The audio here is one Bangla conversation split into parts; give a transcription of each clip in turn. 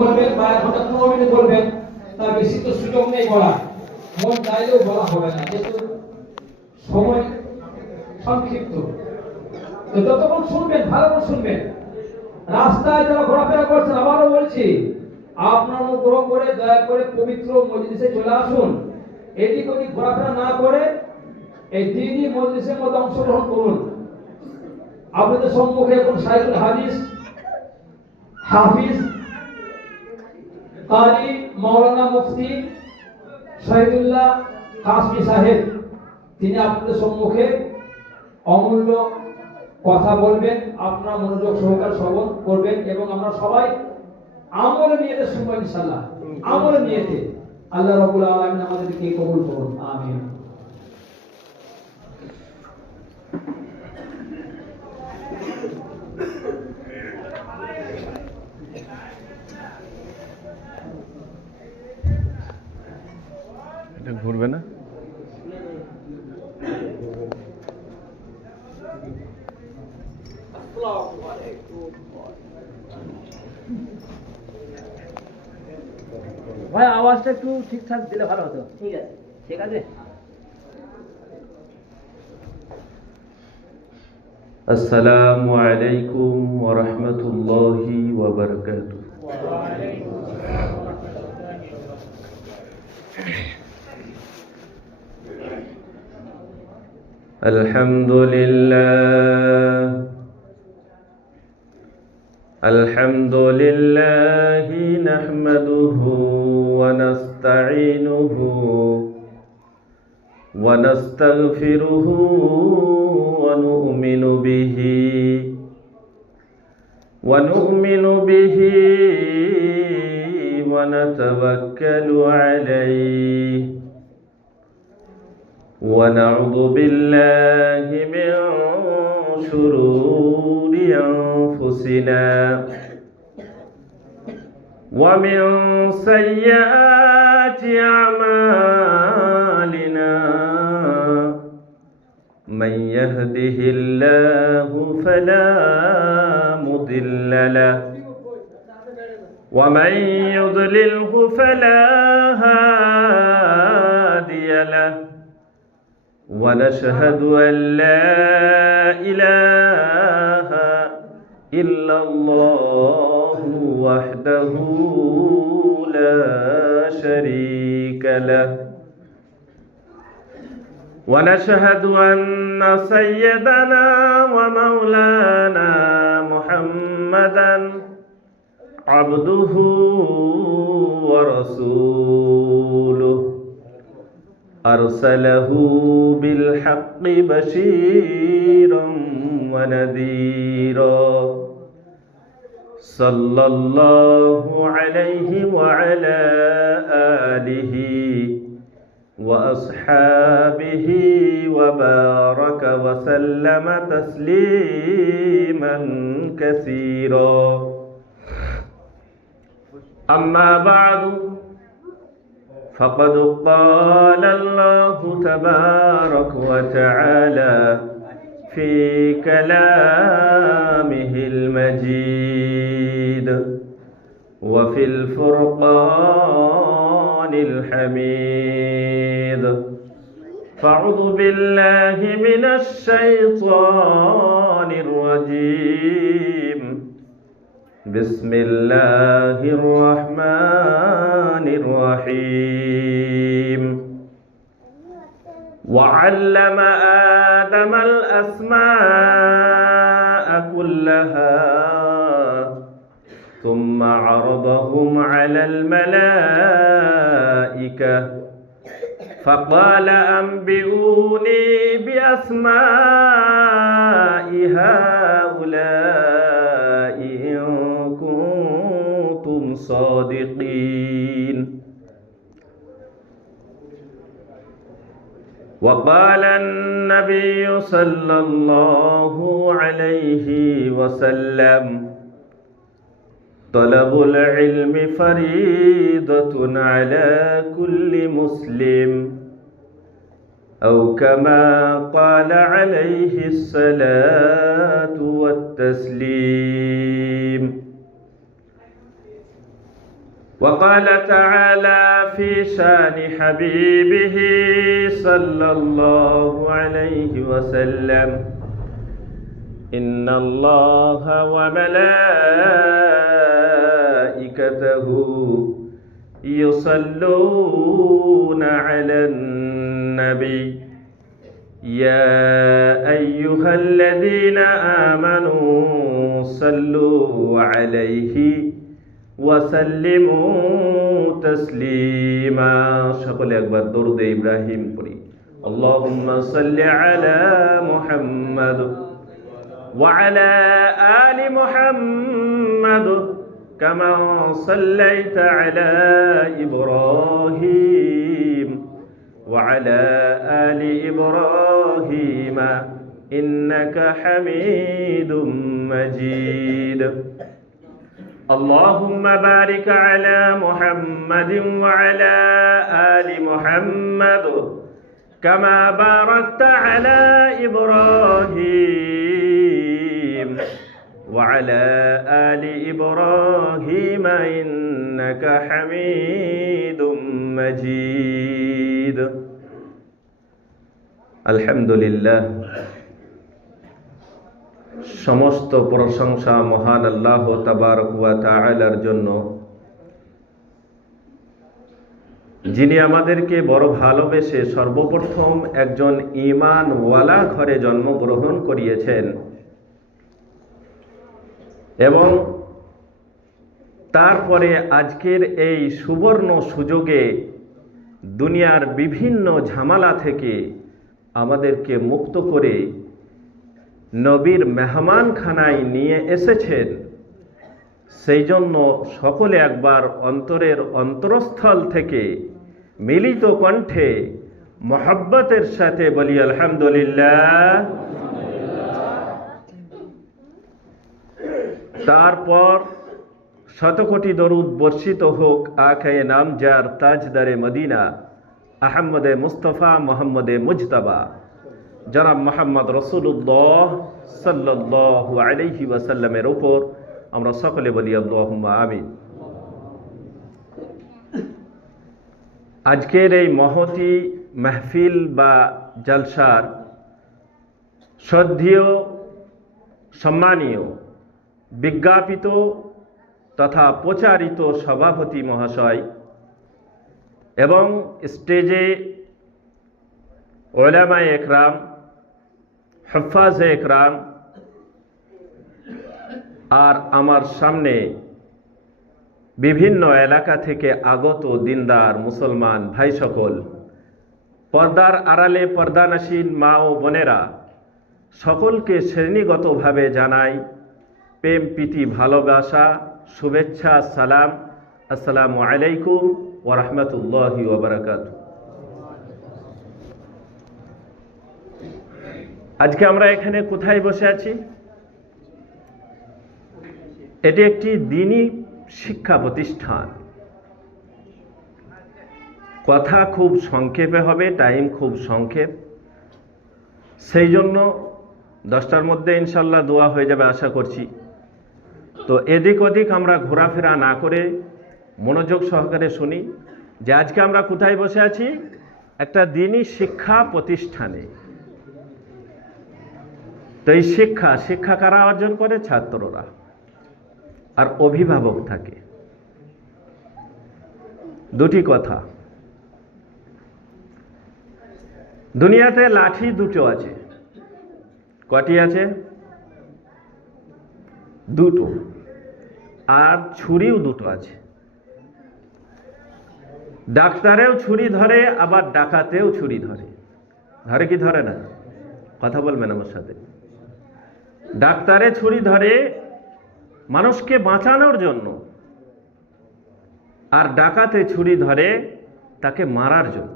বলবেন বা 1 ঘন্টা 15 মিনিট বলবেন, তার বেশি তো সুযোগ নেই বলা, মন চাইলেও বলা হবে না, যেহেতু সময় সংক্ষিপ্ত। তো যতক্ষণ শুনবেন ভালো করে শুনবেন। রাস্তায় যারা ঘোরাফেরা করছেন, আবারও বলছি, আপনার অনুগ্রহ করে দয়া করে পবিত্র মজলিসে চলে আসুন। এদিক ওদিক ঘোরাফেরা না করে এই দ্বীনি মজলিসের মধ্যে অংশগ্রহণ করুন। আপনাদের সম্মুখে এখন শাইখুল হাদিস হাফিজ কারি মাওলানা মুফতি শহীদুল্লাহ কাসমি সাহেব, তিনি আপনাদের সম্মুখে অমূল্য কথা বলবেন। আপনারা মনোযোগ সহকারে শ্রবণ করবেন এবং আমরা সবাই আমল নিয়েতে শুনবো ইনশাআল্লাহ। আমল নিয়েতে আল্লাহ রাব্বুল আলামিন আমাদেরকে কবুল করুন, আমিন। এটা ঘুরবে না? ভাই আওয়াজটা একটু ঠিকঠাক দিলে ভালো হতো। ঠিক আছে, ঠিক আছে। আসসালামু আলাইকুম ওয়া রাহমাতুল্লাহি ওয়া বারাকাতুহু। আলহামদুলিল্লাহ নাহমাদুহু ওয়া নাস্তাঈনুহু ওয়া নাস্তাগফিরুহু ওয়া নু'মিনু বিহি ওয়া নাতাওয়াক্কালু আলাইহি ওয়া নাউযু বিল্লাহি মিন শুরুরি আনফুসিনা ওয়া মিন সাইয়্যাতি আমালিনা মান ইয়াহদিহিল্লাহু ফালা মুদিল্লা লাহু ওয়া মান ইউদ্লিলহু ফালা হাদিয়া লাহু ওয়া নাশহাদু আন লা ইলাহা ইল্লাল্লাহু ওয়াহদাহু লা শারীকা লাহু ওয়া নাশহাদু আন্না সাইয়্যিদানা ওয়া মাওলানা মুহাম্মাদান আবদুহু ওয়া রাসূলুহু أرسله بالحق بشيرا ونذيرا صلى الله عليه وعلى آله وأصحابه وبارك وسلم تسليما كثيرا أما بعد فقد قال الله تبارك وتعالى في كلامه المجيد وفي الفرقان الحميد فأعوذ بالله من الشيطان الرجيم بسم الله الرحمن الرحيم وعلم آدم الأسماء كلها ثم عرضهم على الملائكة فقال أنبئوني بأسماء هؤلاء إن كنتم صادقين وقال النبي صلى الله عليه وسلم طلب العلم فريضة على كل مسلم أو كما قال عليه الصلاة والتسليم وقال تعالى في شان حبيبه صلى الله عليه وسلم إن الله وملائكته يصلون على النبي يا أيها الذين آمنوا صلوا عليه وسلموا تسليما সকলে একবার দরুদ ইব্রাহিম পড়ি اللهم صل على محمد وعلى آل محمد كما صليت على إبراهيم وعلى آل إبراهيم إنك حميد مجيد اللهم بارك على محمد وعلى آل محمد كما باركت على إبراهيم وعلى آل إبراهيم إنك حميد مجيد الحمد لله সমস্ত প্রশংসা মহান আল্লাহ তাবারক ওয়া তাআলার জন্য, যিনি আমাদেরকে বড় ভালোবেসে সর্বপ্রথম একজন ঈমানওয়ালা ঘরে জন্মগ্রহণ করিয়েছেন এবং তারপরে আজকের এই সুবর্ণ সুযোগে দুনিয়ার বিভিন্ন ঝামেলা থেকে আমাদেরকে মুক্ত করে নবীর মেহমানখানায় নিয়ে এসেছেন। সেই জন্য সকলে একবার অন্তরের অন্তরস্থল থেকে মিলিত কণ্ঠে মহব্বতের সাথে বলি আলহামদুলিল্লাহ। তারপর শতকোটি দরুদ বর্ষিত হোক আখায়ে নামজার তাজদারে মদিনা আহমদে মুস্তফা মোহাম্মদে মুজতবা জনাব মোহাম্মদ রসুল্লাহ সাল্লাল্লাহু আলাইহি ওয়াসাল্লামের উপর। আমরা সকলে বলি আল্লাহুম্মা আমিন। আজকের এই মহতি মাহফিল বা জলসার শ্রদ্ধেয় সম্মানীয় বিজ্ঞাপিত তথা প্রচারিত সভাপতি মহাশয় এবং স্টেজে উলামায়ে একরাম, হুফাজে একরাম, আর আমার সামনে বিভিন্ন এলাকা থেকে আগত দিনদার মুসলমান ভাই সকল, পর্দার আড়ালে পর্দানশীন মা ও বোনেরা, সকলকে শ্রেণীগতভাবে জানাই প্রেম প্রীতি ভালোবাসা শুভেচ্ছা সালাম। আসসালামু আলাইকুম ওয়া রাহমাতুল্লাহি ওয়া বারাকাতুহু। আজকে আমরা এখানে কোথায় বসে আছি? এটি একটি দ্বীনি শিক্ষা প্রতিষ্ঠান। কথা খুব সংক্ষেপে হবে, টাইম খুব সংক্ষেপ, সেই জন্য 10টার মধ্যে ইনশাল্লাহ দোয়া হয়ে যাবে আশা করছি। তো এদিক ওদিক আমরা ঘোরাফেরা না করে মনোযোগ সহকারে শুনি যে আজকে আমরা কোথায় বসে আছি। একটা দ্বীনি শিক্ষা প্রতিষ্ঠানে। তো এই শিক্ষা কারা অর্জন করে? ছাত্ররা, আর অভিভাবক থাকে। দুটি কথা, দুনিয়াতে লাঠি দুটো আছে। কটি আছে? দুটো। আর ছুরিও দুটো আছে। ডাক্তারেও ছুরি ধরে, আবার ডাকাতেও ছুরি ধরে। ধরে কি ধরে না? কথা বলবেন আমার সাথে। ডাক্তারে ছুরি ধরে মানুষকে বাঁচানোর জন্য, আর ডাকাতে ছুরি ধরে তাকে মারার জন্য।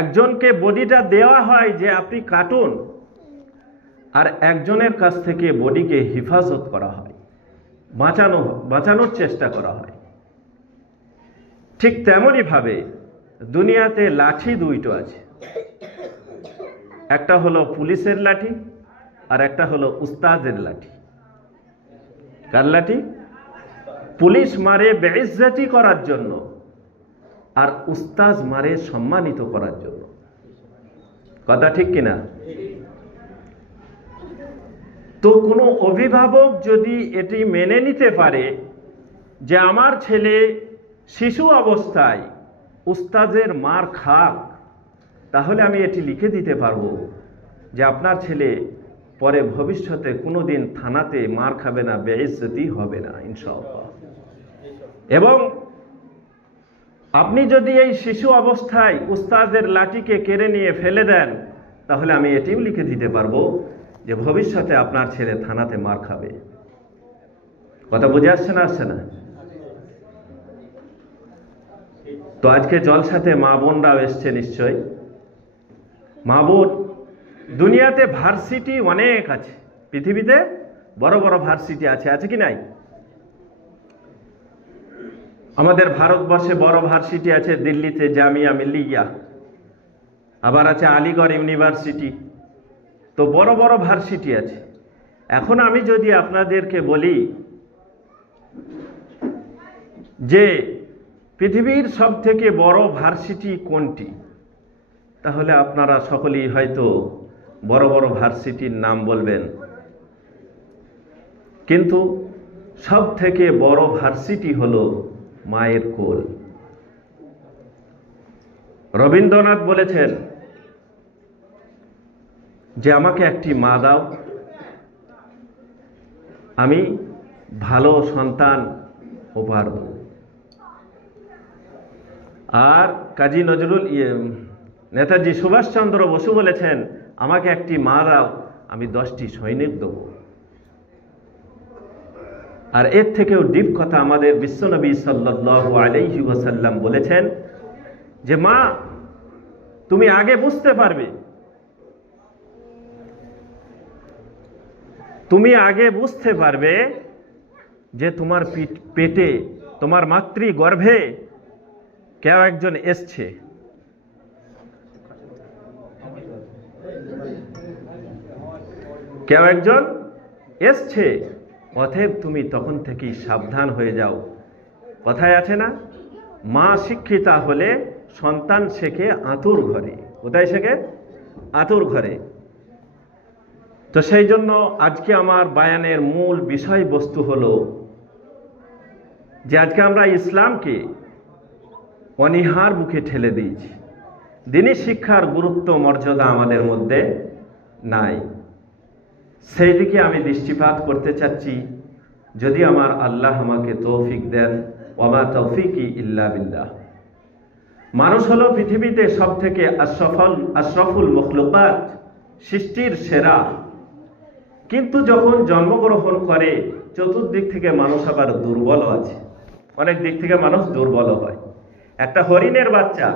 একজনকে বডিটা দেওয়া হয় যে আপনি কাটুন, আর একজনের কাছ থেকে বডিকে হেফাজত করা হয়, বাঁচানোর চেষ্টা করা হয়। ঠিক তেমনই ভাবে দুনিয়াতে লাঠি দুইটো আছে। একটা হলো পুলিশের লাঠি, আর একটা হলো উস্তাদের লাঠি। কার লাঠি? পুলিশ মারে বেইজ্জতি করার জন্য, আর উস্তাজ মারে সম্মানিত করার জন্য। কথা ঠিক কিনা? তো কোনো অভিভাবক যদি এটি মেনে নিতে পারে যে আমার ছেলে শিশু অবস্থায় উস্তাজের মার খাক, তাহলে আমি এটি লিখে দিতে পারবো যে আপনার ছেলে পরে ভবিষ্যতে কোনোদিন থানাতে মার খাবে না, বেইজ্জতি হবে না ইনশাআল্লাহ। এবং আপনি যদি এই শিশু অবস্থায় উস্তাদের লাঠিকে কেড়ে নিয়ে ফেলে দেন, তাহলে আমি এটিও লিখে দিতে পারবো যে ভবিষ্যতে আপনার ছেলে থানাতে মার খাবে। কথা বুঝে আসছে না? আসছে না? তো আজকে জলসাতে মা বোনরাও এসছে নিশ্চয়। মা বোন, দুনিয়াতে ভার্সিটি অনেক আছে, পৃথিবীতে বড় বড় ভার্সিটি আছে, আছে কি নাই? আমাদের ভারতবর্ষে বড় ভার্সিটি আছে, দিল্লিতে জামিয়া মিল্লিয়া, আবার আছে আলিগড় ইউনিভার্সিটি। তো বড় বড় ভার্সিটি আছে। এখন আমি যদি আপনাদেরকে বলি যে পৃথিবীর সব থেকে বড় ভার্সিটি কোনটি, তাহলে আপনারা সকলেই হয়তো বড় বড় ভার্সিটির নাম বলবেন, কিন্তু সব থেকে বড় ভার্সিটি হলো মায়ের কোল। রবীন্দ্রনাথ বলেছেন যে আমাকে একটি মা দাও, আমি ভালো সন্তান উপহার দেব। আর কাজী নেতাজি সুভাষচন্দ্র বসু বলেছেন আমাকে একটি মা দাও, আমি 10টি সৈনিক দেব। আর এর থেকেও ডিপ কথা আমাদের বিশ্বনবী সাল্লাল্লাহু আলাইহি ওয়াসাল্লাম বলেছেন যে মা, তুমি আগে বুঝতে পারবে, তুমি আগে বুঝতে পারবে যে তোমার পেটে, তোমার মাতৃ গর্ভে কেউ একজন এসছে। কেউ একজন এসছে, অতএব তুমি তখন থেকেই সাবধান হয়ে যাও। কথায় আছে না, মা শিক্ষিতা হলে সন্তান শেখে আতুর ঘরে। কোথায় শেখে? আতুর ঘরে। তো সেই জন্য আজকে আমার বায়ানের মূল বিষয়বস্তু হলো যে আজকে আমরা ইসলামকে অনীহার বুকে ঠেলে দিয়েছি। দ্বীনি শিক্ষার গুরুত্ব মর্যাদা আমাদের মধ্যে নাই, সেই দিকে আমি দৃষ্টিপাত করতে চাচ্ছি, যদি আমার আল্লাহ আমাকে তৌফিক দেন। ওয়া মা তৌফিকি ইল্লা বিল্লাহ। মানুষ হলো পৃথিবীতে সব থেকে আশরাফুল মখলুকাত, সৃষ্টির সেরা। কিন্তু যখন জন্মগ্রহণ করে চতুর্দিক থেকে মানুষ আবার দুর্বল আছে, অনেক দিক থেকে মানুষ দুর্বল হয়। একটা হরিণের বাচ্চা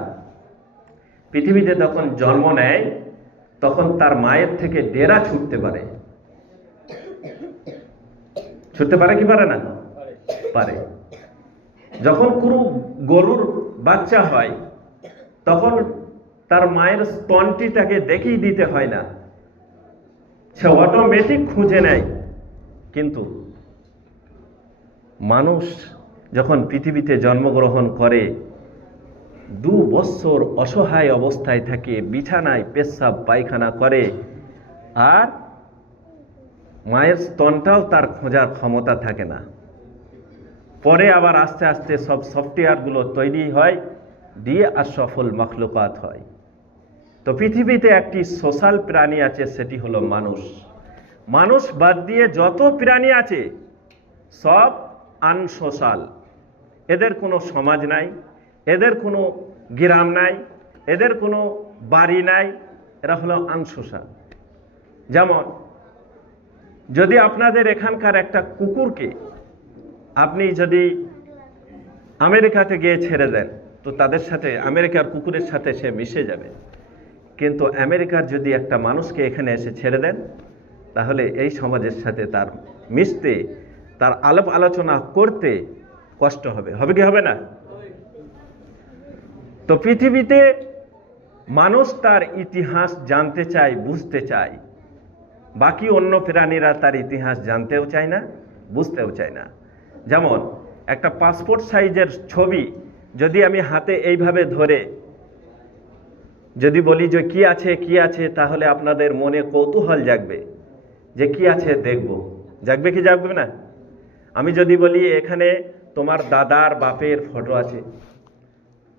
পৃথিবীতে যখন জন্ম নেয়, তখন তার মায়ের থেকে ডেরা ছুটতে পারে। ছুটতে পারে কি পারে না? পারে। যখন কোনো গরুর বাচ্চা হয়, তখন তার মায়ের স্তনটি তাকে দেখিয়ে দিতে হয় না, সে অটোমেটিক খুঁজে নেয়। কিন্তু মানুষ যখন পৃথিবীতে জন্মগ্রহণ করে, 2 বছর অসহায় অবস্থায় থাকে, বিছানায় পেশাব পায়খানা করে, আর মায়ের স্তনটাও তার খোঁজার ক্ষমতা থাকে না। পরে আবার আস্তে আস্তে সব সফটওয়্যারগুলো তৈরি হয়, দিয়ে আশরাফুল মখলুকাত হয়। তো পৃথিবীতে একটি সোশ্যাল প্রাণী আছে, সেটি হলো মানুষ। মানুষ বাদ দিয়ে যত প্রাণী আছে সব আনসোশ্যাল। এদের কোনো সমাজ নাই, এদের কোনো গ্রাম নাই, এদের কোনো বাড়ি নাই, এরা হলো আনসোশ্যাল। যেমন যদি আপনাদের এখানকার একটা কুকুরকে আপনি যদি আমেরিকাতে গিয়ে ছেড়ে দেন, তো তাদের সাথে, আমেরিকার কুকুরের সাথে সে মিশে যাবে। কিন্তু আমেরিকার যদি একটা মানুষকে এখানে এসে ছেড়ে দেন, তাহলে এই সমাজের সাথে তার মিশতে, তার আলাপ আলোচনা করতে কষ্ট হবে। হবে কি হবে না? তো পৃথিবীতে মানুষ তার ইতিহাস জানতে চায়, বুঝতে চায়। বাকি অন্য প্রাণীরা তার ইতিহাস জানতেও চায় না, বুঝতেও চায় না। যেমন একটা পাসপোর্ট সাইজের ছবি যদি আমি হাতে এইভাবে ধরে যদি বলি যে কি আছে কি আছে, তাহলে আপনাদের মনে কৌতূহল জাগবে যে কি আছে দেখব। জাগবে কি জাগবে না? আমি যদি বলি এখানে তোমার দাদার বাপের ফটো আছে,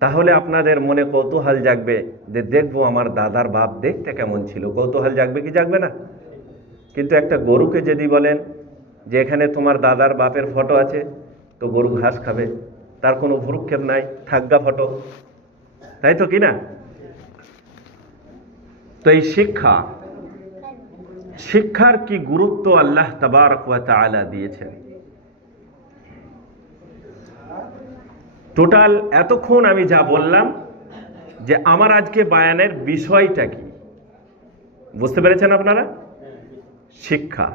তাহলে আপনাদের মনে কৌতূহল জাগবে যে দেখবো আমার দাদার বাপ দেখতে কেমন ছিল। কৌতূহল জাগবে কি জাগবে না? কিন্তু একটা গরুকে যদি বলেন যে এখানে তোমার দাদার বাপের ফটো আছে, তো গরু ঘাস খাবে, তার কোনো ভ্রুক্ষেপ নাই, থাকগা ফটো, তাই তো কি না? তো এই শিক্ষার কি গুরুত্ব আল্লাহ তাবারক ওয়া তাআলা দিয়েছেন। টোটাল এতক্ষণ আমি যা বললাম যে আমার আজকে বায়ানের বিষয়টা কি, বুঝতে পেরেছেন আপনারা? শিক্ষা,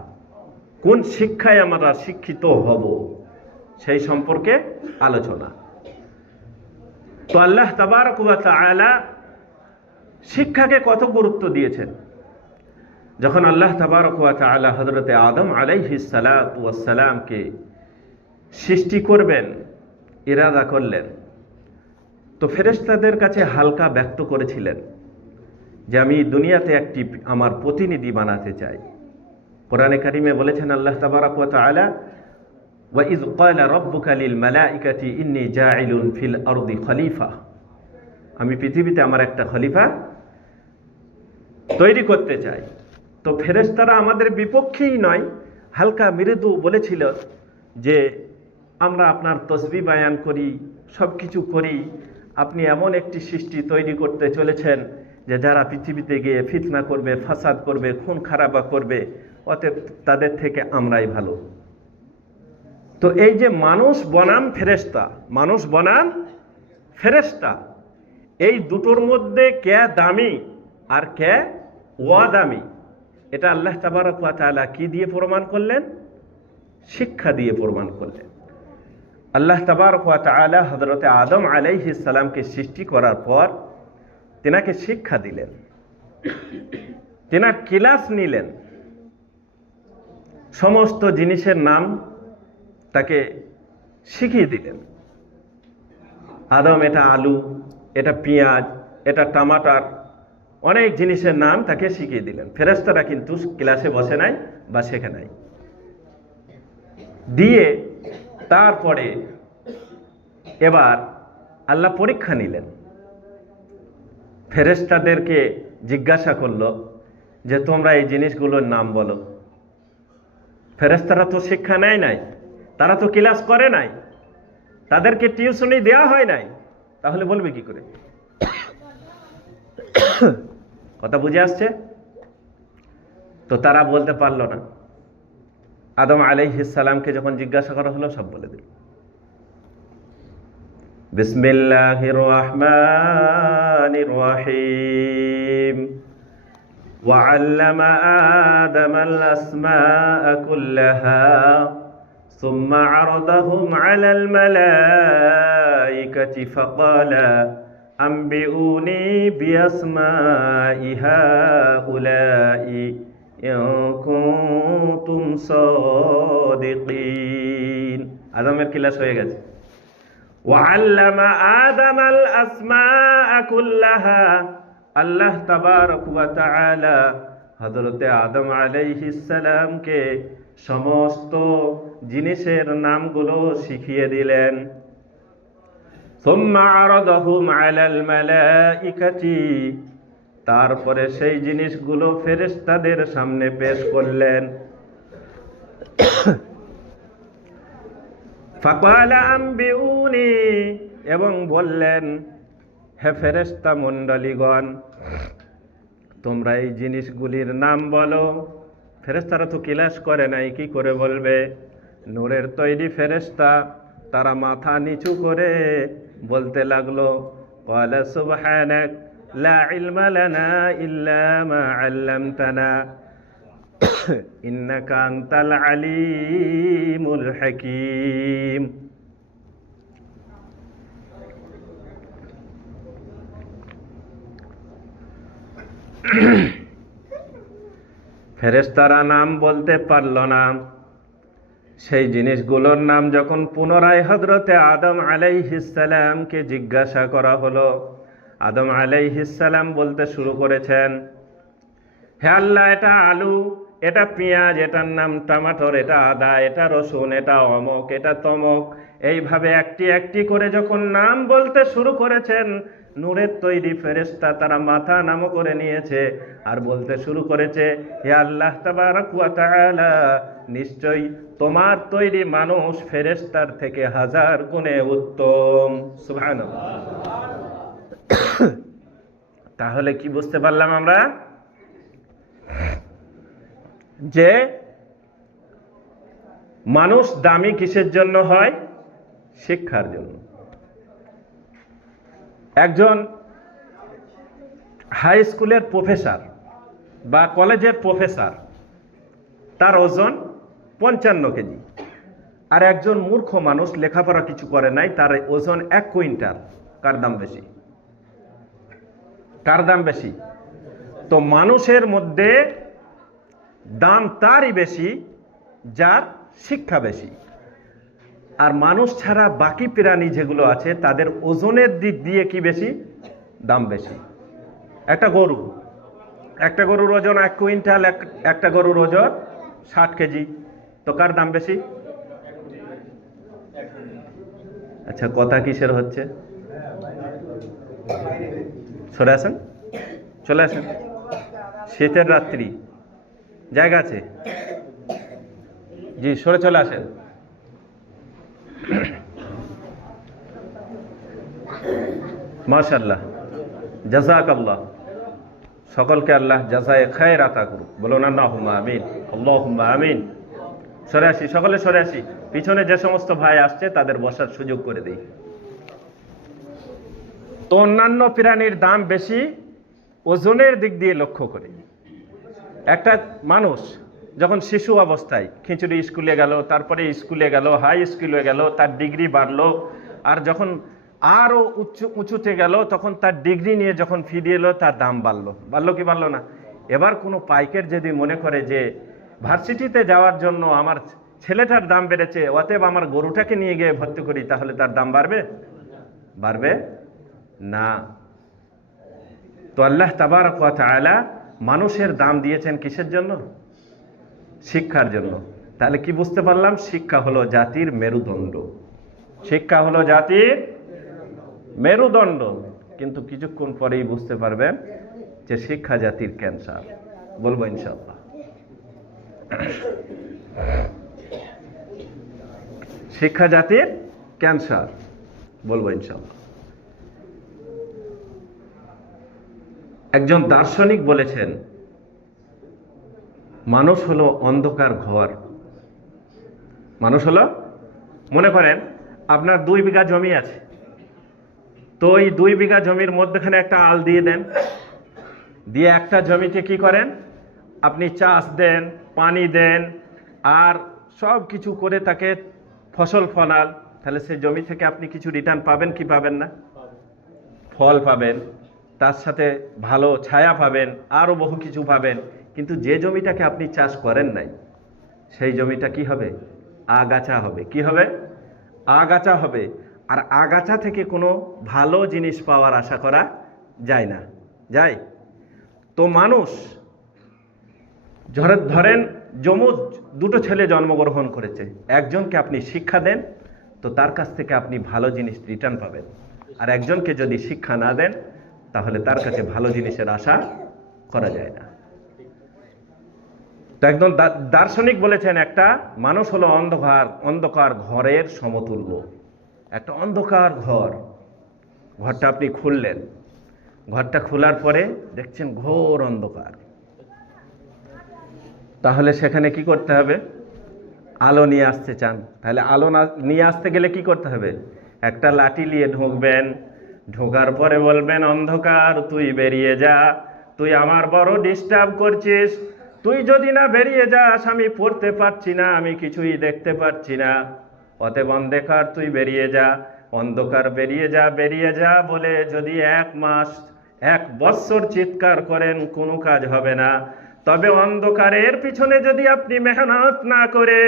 কোন শিক্ষায় আমরা শিক্ষিত হব সেই সম্পর্কে আলোচনা। তো আল্লাহ তাবারক ওয়া তাআলা শিক্ষাকে কত গুরুত্ব দিয়েছেন। যখন আল্লাহ তাবারক ওয়া তাআলা হযরতে আদম আলাইহিস সালাতু ওয়াস সালামকে সৃষ্টি করবেন ইরাদা করলেন, তো ফেরেশতাদের কাছে হালকা ব্যক্ত করেছিলেন যে আমি দুনিয়াতে একটি আমার প্রতিনিধি বানাতে চাই। কোরআনে কারিমে বলেছেন আল্লাহ তাবারক ওয়া তাআলা, ওয়া ইয ক্বালা রাব্বুকা লিল মালাইকাতি ইন্নী জাইলুন ফিল আরদি খলিফা, আমি পৃথিবীতে আমার একটা খলিফা তৈরি করতে চাই। তো ফেরেশতারা আমাদের বিপক্ষেই নয়, হালকা মৃদু বলেছিল যে আমরা আপনার তসবিহ বায়ান করি, সব কিছু করি, আপনি এমন একটি সৃষ্টি তৈরি করতে চলেছেন যে যারা পৃথিবীতে গিয়ে ফিতনা করবে, ফাসাদ করবে, খুন খারাপা করবে, অতএব তাদের থেকে আমরাই ভালো। তো এই যে মানুষ বনাম ফেরেশতা, এই দুটোর মধ্যে কে দামি আর কে ওয়াদামি, এটা আল্লাহ তাবারক ওয়া তাআলা কি দিয়ে প্রমাণ করলেন? শিক্ষা দিয়ে প্রমাণ করলেন। আল্লাহ তাবারক ওয়া তাআলা হযরতে আদম আলাইহিস সালামকে সৃষ্টি করার পর তিনাকে শিক্ষা দিলেন, তিনার ক্লাস নিলেন, সমস্ত জিনিসের নাম তাকে শিখিয়ে দিলেন। আদম, এটা আলু, এটা পেঁয়াজ, এটা টমাটার, অনেক জিনিসের নাম তাকে শিখিয়ে দিলেন। ফেরেশতারা কিন্তু ক্লাসে বসে নাই বা শেখে নাই। দিয়ে তারপরে এবার আল্লাহ পরীক্ষা নিলেন, ফেরেশতাদেরকে জিজ্ঞাসা করলো যে তোমরা এই জিনিসগুলোর নাম বলো। ফেরেশতারা তো শিক্ষা নেয় নাই, তারা তো ক্লাস করে নাই, তাদেরকে টিউশনি দেওয়া হয় নাই, তাহলে বলবে কি করে? কথা বুঝে আসছে? তো তারা বলতে পারলো না। আদম আলাইহিস সালামকে যখন জিজ্ঞাসা করা হলো, সব বলে দিল। বিসমিল্লাহির রহমানির রহিম, ওয়া আল্লামা আদামাল আসমাআ কুল্লাহা সুম্মা আরাদাহুম আলাল মালাইকাতি ফাকালা আম্বিউনি বিআসমাই হাউলাই ইন কুনতুম সাদিকিন। আদমের ক্লাস হয়ে গেছে। ওয়া আল্লামা আদামাল আসমাআ কুল্লাহা, আল্লাহ তাবারক ওয়া তাআলা হযরতে আদম আলাইহিস সালামকে সমস্ত জিনিসের নামগুলো শিখিয়ে দিলেন। সুম্মা আরাদাহুম আলাল মালাইকাতি, তারপরে সেই জিনিসগুলো ফেরেশতাদের সামনে পেশ করলেন। ফাকালা আম্বিউনি, এবং বললেন হে ফেরেশতা মণ্ডলীগণ, তোমরা এই জিনিসগুলির নাম বলো। ফেরেশতারা তো ক্লাস করে নাই, কি করে বলবে? নূরের তৈরি ফেরেশতা, তারা মাথা নিচু করে বলতে লাগলো, ক্বালা সুবহানাক লা ইলমা লানা ইল্লা মা আল্লামতানা ইন্নাকা আনতাল আলিমুল হাকীম। ফেরেশতারা নাম বলতে পারল না, সেই জিনিসগুলোর নাম যখন পুনরায় হযরতে আদম আলাইহিস সালামকে জিজ্ঞাসা করা হলো, আদম আলাইহিস সালাম বলতে শুরু করেছেন, হে আল্লাহ, এটা আলু, এটা পেঁয়াজ, এটার নাম টমেটোর, এটা আদা, এটা রসুন, এটা অমক, এটা তমক, এইভাবে একটি একটি করে যখন নাম বলতে শুরু করেছেন, নূরের তৈরি ফেরেশতা তারা মাথা নামো করে নিয়েছে আর বলতে শুরু করেছে, হে আল্লাহ তাবারক ওয়া তাআলা, নিশ্চয়ই তোমার তৈরি মানুষ ফেরেশতার থেকে 1000 গুণে উত্তম। সুবহানাল্লাহ। তাহলে কি বুঝতে পারলাম আমরা? যে মানুষ দামি কিসের জন্য হয়? শিক্ষার জন্য। একজন হাই স্কুলের প্রফেসর বা কলেজের প্রফেসর, তার ওজন 55 কেজি। আর একজন মূর্খ মানুষ, লেখাপড়া কিছু করে নাই, তার ওজন 1 কুইন্টাল। কার দাম বেশি? কার দাম বেশি? তো মানুষের মধ্যে দাম তারই বেশি যার শিক্ষা বেশি। আর মানুষ ছাড়া বাকি প্রাণী যেগুলো আছে তাদের ওজনের দিক দিয়ে কি বেশি? দাম বেশি। একটা গরুর ওজন 1 কুইন্টাল, একটা গরুর ওজন 60 কেজি। তো কার দাম বেশি? আচ্ছা, কথা কিসের হচ্ছে? সরে আসেন, চলে আসেন। শীতের রাত্রি, জায়গা আছে? জি, সরে চলে আসেন। মাশাআল্লাহ, জাযাকাল্লাহ। সকলকে আল্লাহ জাযায়ে খায়র আতা করুক। বলুন আল্লাহুম্মা আমিন, আল্লাহুম্মা আমিন। সরে আসি, সকলে সরে আসি। পিছনে যে সমস্ত ভাই আসছে তাদের বসার সুযোগ করে দিই। তো অন্যান্য প্রাণীর দাম বেশি ওজনের দিক দিয়ে লক্ষ্য করে। একটা মানুষ যখন শিশু অবস্থায় খিচুড়ি স্কুলে গেল, তারপরে স্কুলে গেল, হাই স্কুলে গেল, তার ডিগ্রি বাড়লো, আর যখন আরও উঁচুতে গেল তখন তার ডিগ্রি নিয়ে যখন ফিরে এলো তার দাম বাড়লো কি বাড়লো না? এবার কোনো পাইকার যদি মনে করে যে ভার্সিটিতে যাওয়ার জন্য আমার ছেলেটার দাম বেড়েছে, অতএব আমার গরুটাকে নিয়ে গিয়ে ভর্তি করি, তাহলে তার দাম বাড়বে না। তো আল্লাহ তাবারক ওয়া তাআলা মানুষের দাম দিয়েছেন কিসের জন্য? শিক্ষার জন্য। তাহলে কি বুঝতে পারলাম? শিক্ষা হলো জাতির মেরুদণ্ড। শিক্ষা হলো জাতির মেরুদণ্ড। কিন্তু কিছুক্ষণ পরেই বুঝতে পারবেন যে শিক্ষা জাতির ক্যান্সার। বলবো ইনশাআল্লাহ। শিক্ষা জাতির ক্যান্সার, বলবো ইনশাআল্লাহ। একজন দার্শনিক বলেছেন, মানুষ হলো অন্ধকার ঘর। মানুষ হলো, মনে করেন আপনার 2 বিঘা জমি আছে, তো এই 2 বিঘা জমির মধ্যখানে একটা আল দিয়ে দেন, দিয়ে একটা জমিতে কি করেন আপনি? চাষ দেন, পানি দেন, আর সব কিছু করে তাকে ফসল ফলান। তাহলে সেই জমি থেকে আপনি কিছু রিটার্ন পাবেন কি পাবেন না? ফল পাবেন, তার সাথে ভালো ছায়া পাবেন, আরও বহু কিছু পাবেন। কিন্তু যে জমিটাকে আপনি চাষ করেন নাই, সেই জমিটা কি হবে? আগাছা হবে। কি হবে? আগাছা হবে। আর আগাছা থেকে কোনো ভালো জিনিস পাওয়ার আশা করা যায় না, যায়? তো মানুষ ধরেন যমজ 2টো ছেলে জন্মগ্রহণ করেছে, একজনকে আপনি শিক্ষা দেন তো তার কাছ থেকে আপনি ভালো জিনিস রিটার্ন পাবেন, আর একজনকে যদি শিক্ষা না দেন তাহলে তার কাছে ভালো জিনিসের আশা করা যায় না। তো একজন দার্শনিক বলেছেন, একটা মানুষ হলো অন্ধকার ঘরের সমতুল্য। একটা অন্ধকার ঘরটা আপনি খুললেন, ঘরটা খোলার পরে দেখছেন ঘোর অন্ধকার। তাহলে সেখানে কি করতে হবে? আলো নিয়ে আসতে চান, তাহলে আলো নিয়ে আসতে গেলে কি করতে হবে? একটা লাঠি নিয়ে ঢুকবেন, ঢোকার পরে বলবেন, অন্ধকার তুই বেরিয়ে যা, তুই আমার বড় ডিস্টার্ব করছিস, তুই যদি না বেরিয়ে যাস আমি পড়তে পারছি না, আমি কিছুই দেখতে পাচ্ছি না, অতএব অন্ধকার তুই বেরিয়ে যা। অন্ধকার বেরিয়ে যা বলে যদি 1 মাস 1 বৎসর চিৎকার করেন কোনো কাজ হবে না। তবে অন্ধকারের পিছনে যদি আপনি মেহনত না করে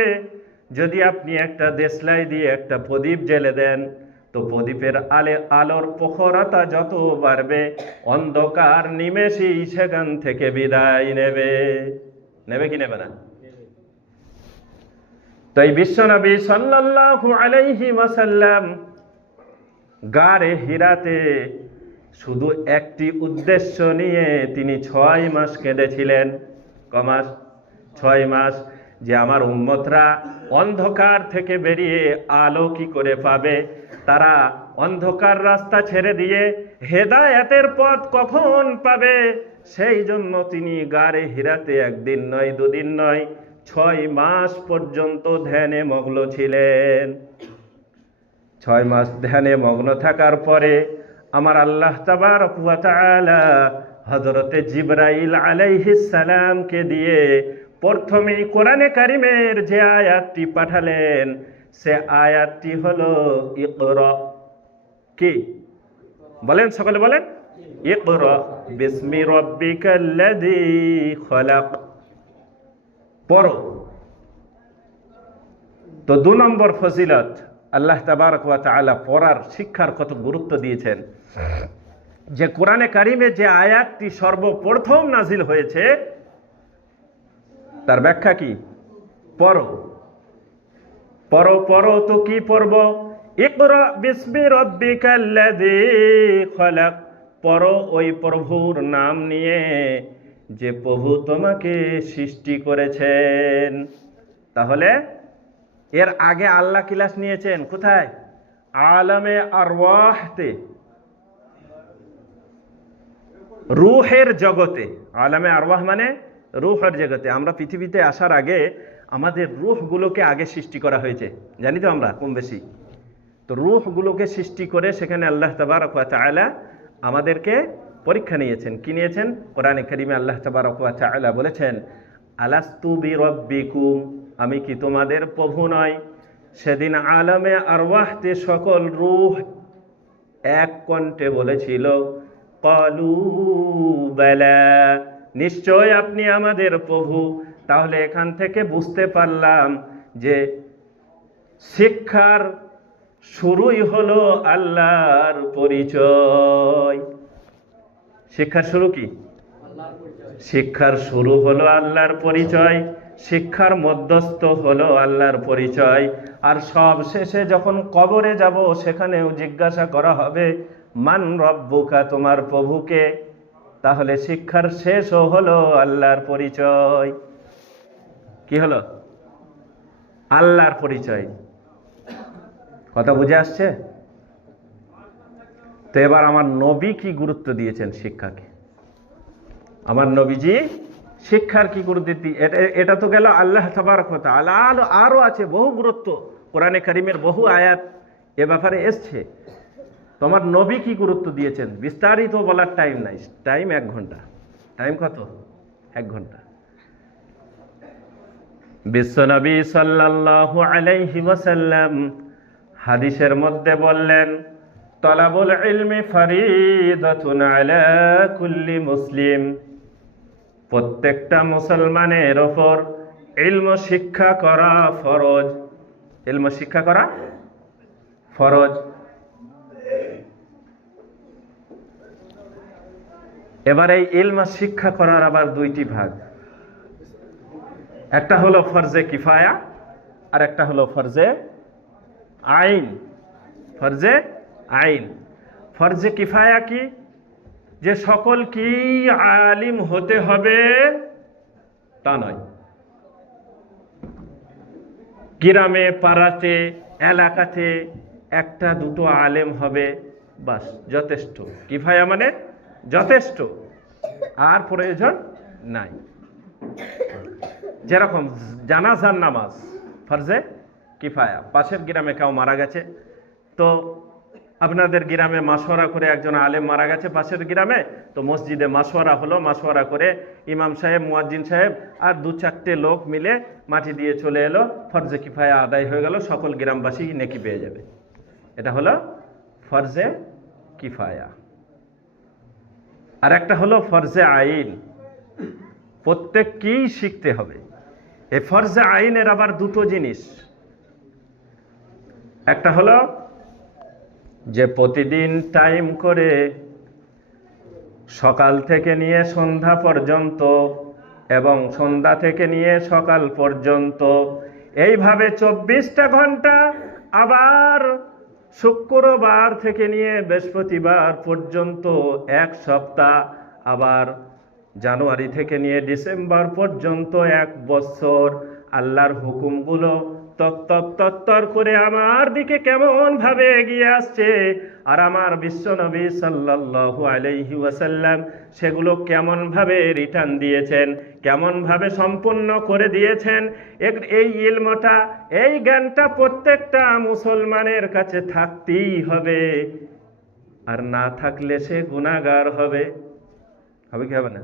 যদি আপনি একটা দেশলাই দিয়ে একটা প্রদীপ জ্বেলে দেন, তো প্রদীপের আলোর প্রখরতা যত বাড়বে, অন্ধকার নিমেষেই সেখান থেকে বিদায় নেবে। নেবে কি নেবে না? তাই বিশ্বনবী সাল্লাল্লাহু আলাইহি ওয়াসাল্লাম গারে হিরাতে শুধু একটি উদ্দেশ্য নিয়ে তিনি 6 মাস কেঁদেছিলেন। কমাস? 6 মাস। যে আমার উম্মতরা অন্ধকার থেকে বেরিয়ে আলো কি করে পাবে, তারা অন্ধকার রাস্তা ছেড়ে দিয়ে হেদায়েতের পথ কখন পাবে, সেই জন্য তিনি গারে হিরাতে একদিন নয়, দুদিন নয়, 6 মাস পর্যন্ত ধ্যানে মগ্ন ছিলেন। 6 মাস ধ্যানে মগ্ন থাকার পরে আমার আল্লাহ তাবারক ওয়া তাআলা হযরতে জিবরাইল আলাইহিস সালামকে দিয়ে প্রথমেই কোরআনে কারিমের যে আয়াতটি পাঠালেন, সে আয়াতটি হলো ইকরা। কি বলেন? সকলে বলেন, ইকরা বিসমি রাব্বিকাল্লাযী খলাক। পড়ো। তো 2 নম্বর ফজিলত, আল্লাহ তাবারক ওয়া তাআলা পড়ার শিক্ষার কত গুরুত্ব দিয়েছেন। যে কোরআনে কারিমে যে আয়াতটি সর্বপ্রথম নাজিল হয়েছে, তার ব্যাখ্যা কি? পড়ো। পড়ো পড়ো তো কি পড়ব? ইকরা বিসমি রাব্বিকাল্লাযী খলাক। পড়ো ওই প্রভুর নাম নিয়ে যে প্রভু তোমাকে সৃষ্টি করেছেন। তাহলে এর আগে আল্লাহ ক্লাস নিয়েছেন কোথায়? আলামে আরওয়াহতে, রূহের জগতে। আলামে আরওয়াহ মানে রূহের জগতে। আমরা পৃথিবীতে আসার আগে আমাদের রূহগুলোকে আগে সৃষ্টি করা হয়েছে, জানি তো আমরা কম বেশি। তো রূহগুলোকে সৃষ্টি করে সেখানে আল্লাহ তাবারক ওয়া তাআলা আমাদেরকে পরীক্ষা নিয়েছেন। কি নিয়েছেন? কোরআনে কারিমে আল্লাহ তাবারক ওয়া তাআলা বলেছেন, আলাস্তু বিরাব্বিকুম, আমি কি তোমাদের প্রভু নয়? সেদিন আলামে আরওয়াহতে সকল রূহ এক কণ্ঠে বলেছিল, ক্বালু বালা, নিশ্চয় আপনি আমাদের প্রভু। তাহলে এখান থেকে বুঝতে পারলাম যে শিক্ষার শুরুই হলো আল্লাহর পরিচয়। শিক্ষার শুরু কি? শিক্ষার শুরু হলো আল্লাহর পরিচয়, শিক্ষার মধ্যস্থ হলো আল্লাহর পরিচয়। আর সব শেষে যখন কবরে যাব, সেখানেও জিজ্ঞাসা করা হবে, মান রব্বুকা, তোমার প্রভুকে। তাহলে শিক্ষার শেষও হলো আল্লাহর পরিচয়। কি হলো? আল্লাহর পরিচয়। কথা বুঝে আসছে? তো এবার আমার নবী কি গুরুত্ব দিয়েছেন শিক্ষাকে? আমার নবীজি শিক্ষার কি গুরুত্ব এটা তো গেল আল্লাহ তাবারক ওয়া তাআলা। আরো আছে বহু গুরুত্ব, কোরআনে কারিমের বহু আয়াত এ ব্যাপারে এসছে। তোমার নবী কি গুরুত্ব দিয়েছেন বিস্তারিত বলার টাইম নাই। টাইম 1 ঘন্টা। টাইম কত? 1 ঘন্টা। বিশ্বনবী সাল্লাল্লাহু আলাইহি ওয়াসাল্লাম হাদিসের মধ্যে বললেন, তলাবুল ইলমি ফরিদাতুন আলা কুল্লি মুসলিম, প্রত্যেকটা মুসলমানের ওপর ইলম শিক্ষা করা ফরজ। ইলম শিক্ষা করা ফরজ। এবার এই ইলম শিক্ষা করার আবার 2টি ভাগ। একটা হলো ফরজে কিফায়া, আর একটা হলো ফরজে আইন। ফরজে আইন। ফরজে কিফায়া কি? যে সকল কি আলিম হতে হবে তা নয়। গ্রামে পাড়াতে এলাকাতে 1-2 আলেম হবে, বাস যথেষ্ট। কিফায়া মানে যথেষ্ট, আর প্রয়োজন নাই। যেরকম জানাজার নামাজ ফরজে কিফায়া। পাশের গ্রামে কেউ মারা গেছে, তো আপনাদের গ্রামে মাশওয়ারা করে একজন আলেম মারা গেছে পাশের গ্রামে, তো মসজিদে মাশওয়ারা হলো, মাশওয়ারা করে ইমাম সাহেব, মুয়াজ্জিন সাহেব আর 2-4টে লোক মিলে মাটি দিয়ে চলে এলো, ফরজে কিফায়া আদায় হয়ে গেল, সকল গ্রামবাসী নেকি পেয়ে যাবে। এটা হলো ফরজে কিফায়া। আর একটা হলো ফরজে আইন, প্রত্যেককেই শিখতে হবে। এই ফরজে আইনের আবার 2টো জিনিস। একটা হলো যে প্রতিদিন টাইম করে সকাল থেকে নিয়ে সন্ধ্যা পর্যন্ত এবং সন্ধ্যা থেকে নিয়ে সকাল পর্যন্ত এইভাবে 24টা ঘন্টা, আবার শুক্রবার থেকে নিয়ে বৃহস্পতিবার পর্যন্ত এক সপ্তাহ, আবার জানুয়ারি থেকে নিয়ে ডিসেম্বর পর্যন্ত এক বছর আল্লাহর হুকুমগুলো তত্তর করে আমার দিকে কেমন ভাবে এগিয়ে আসছে, আর আমার বিশ্বনবী সাল্লাল্লাহু আলাইহি ওয়াসাল্লাম সেগুলো কেমন ভাবে রিটার্ন দিয়েছেন, কেমন ভাবে সম্পূর্ণ করে দিয়েছেন। এই ইলমটা, এই জ্ঞানটা প্রত্যেকটা মুসলমানের কাছে থাকতেই হবে, আর না থাকলে সে গুনাহগার হবে। হবে কি হবে না?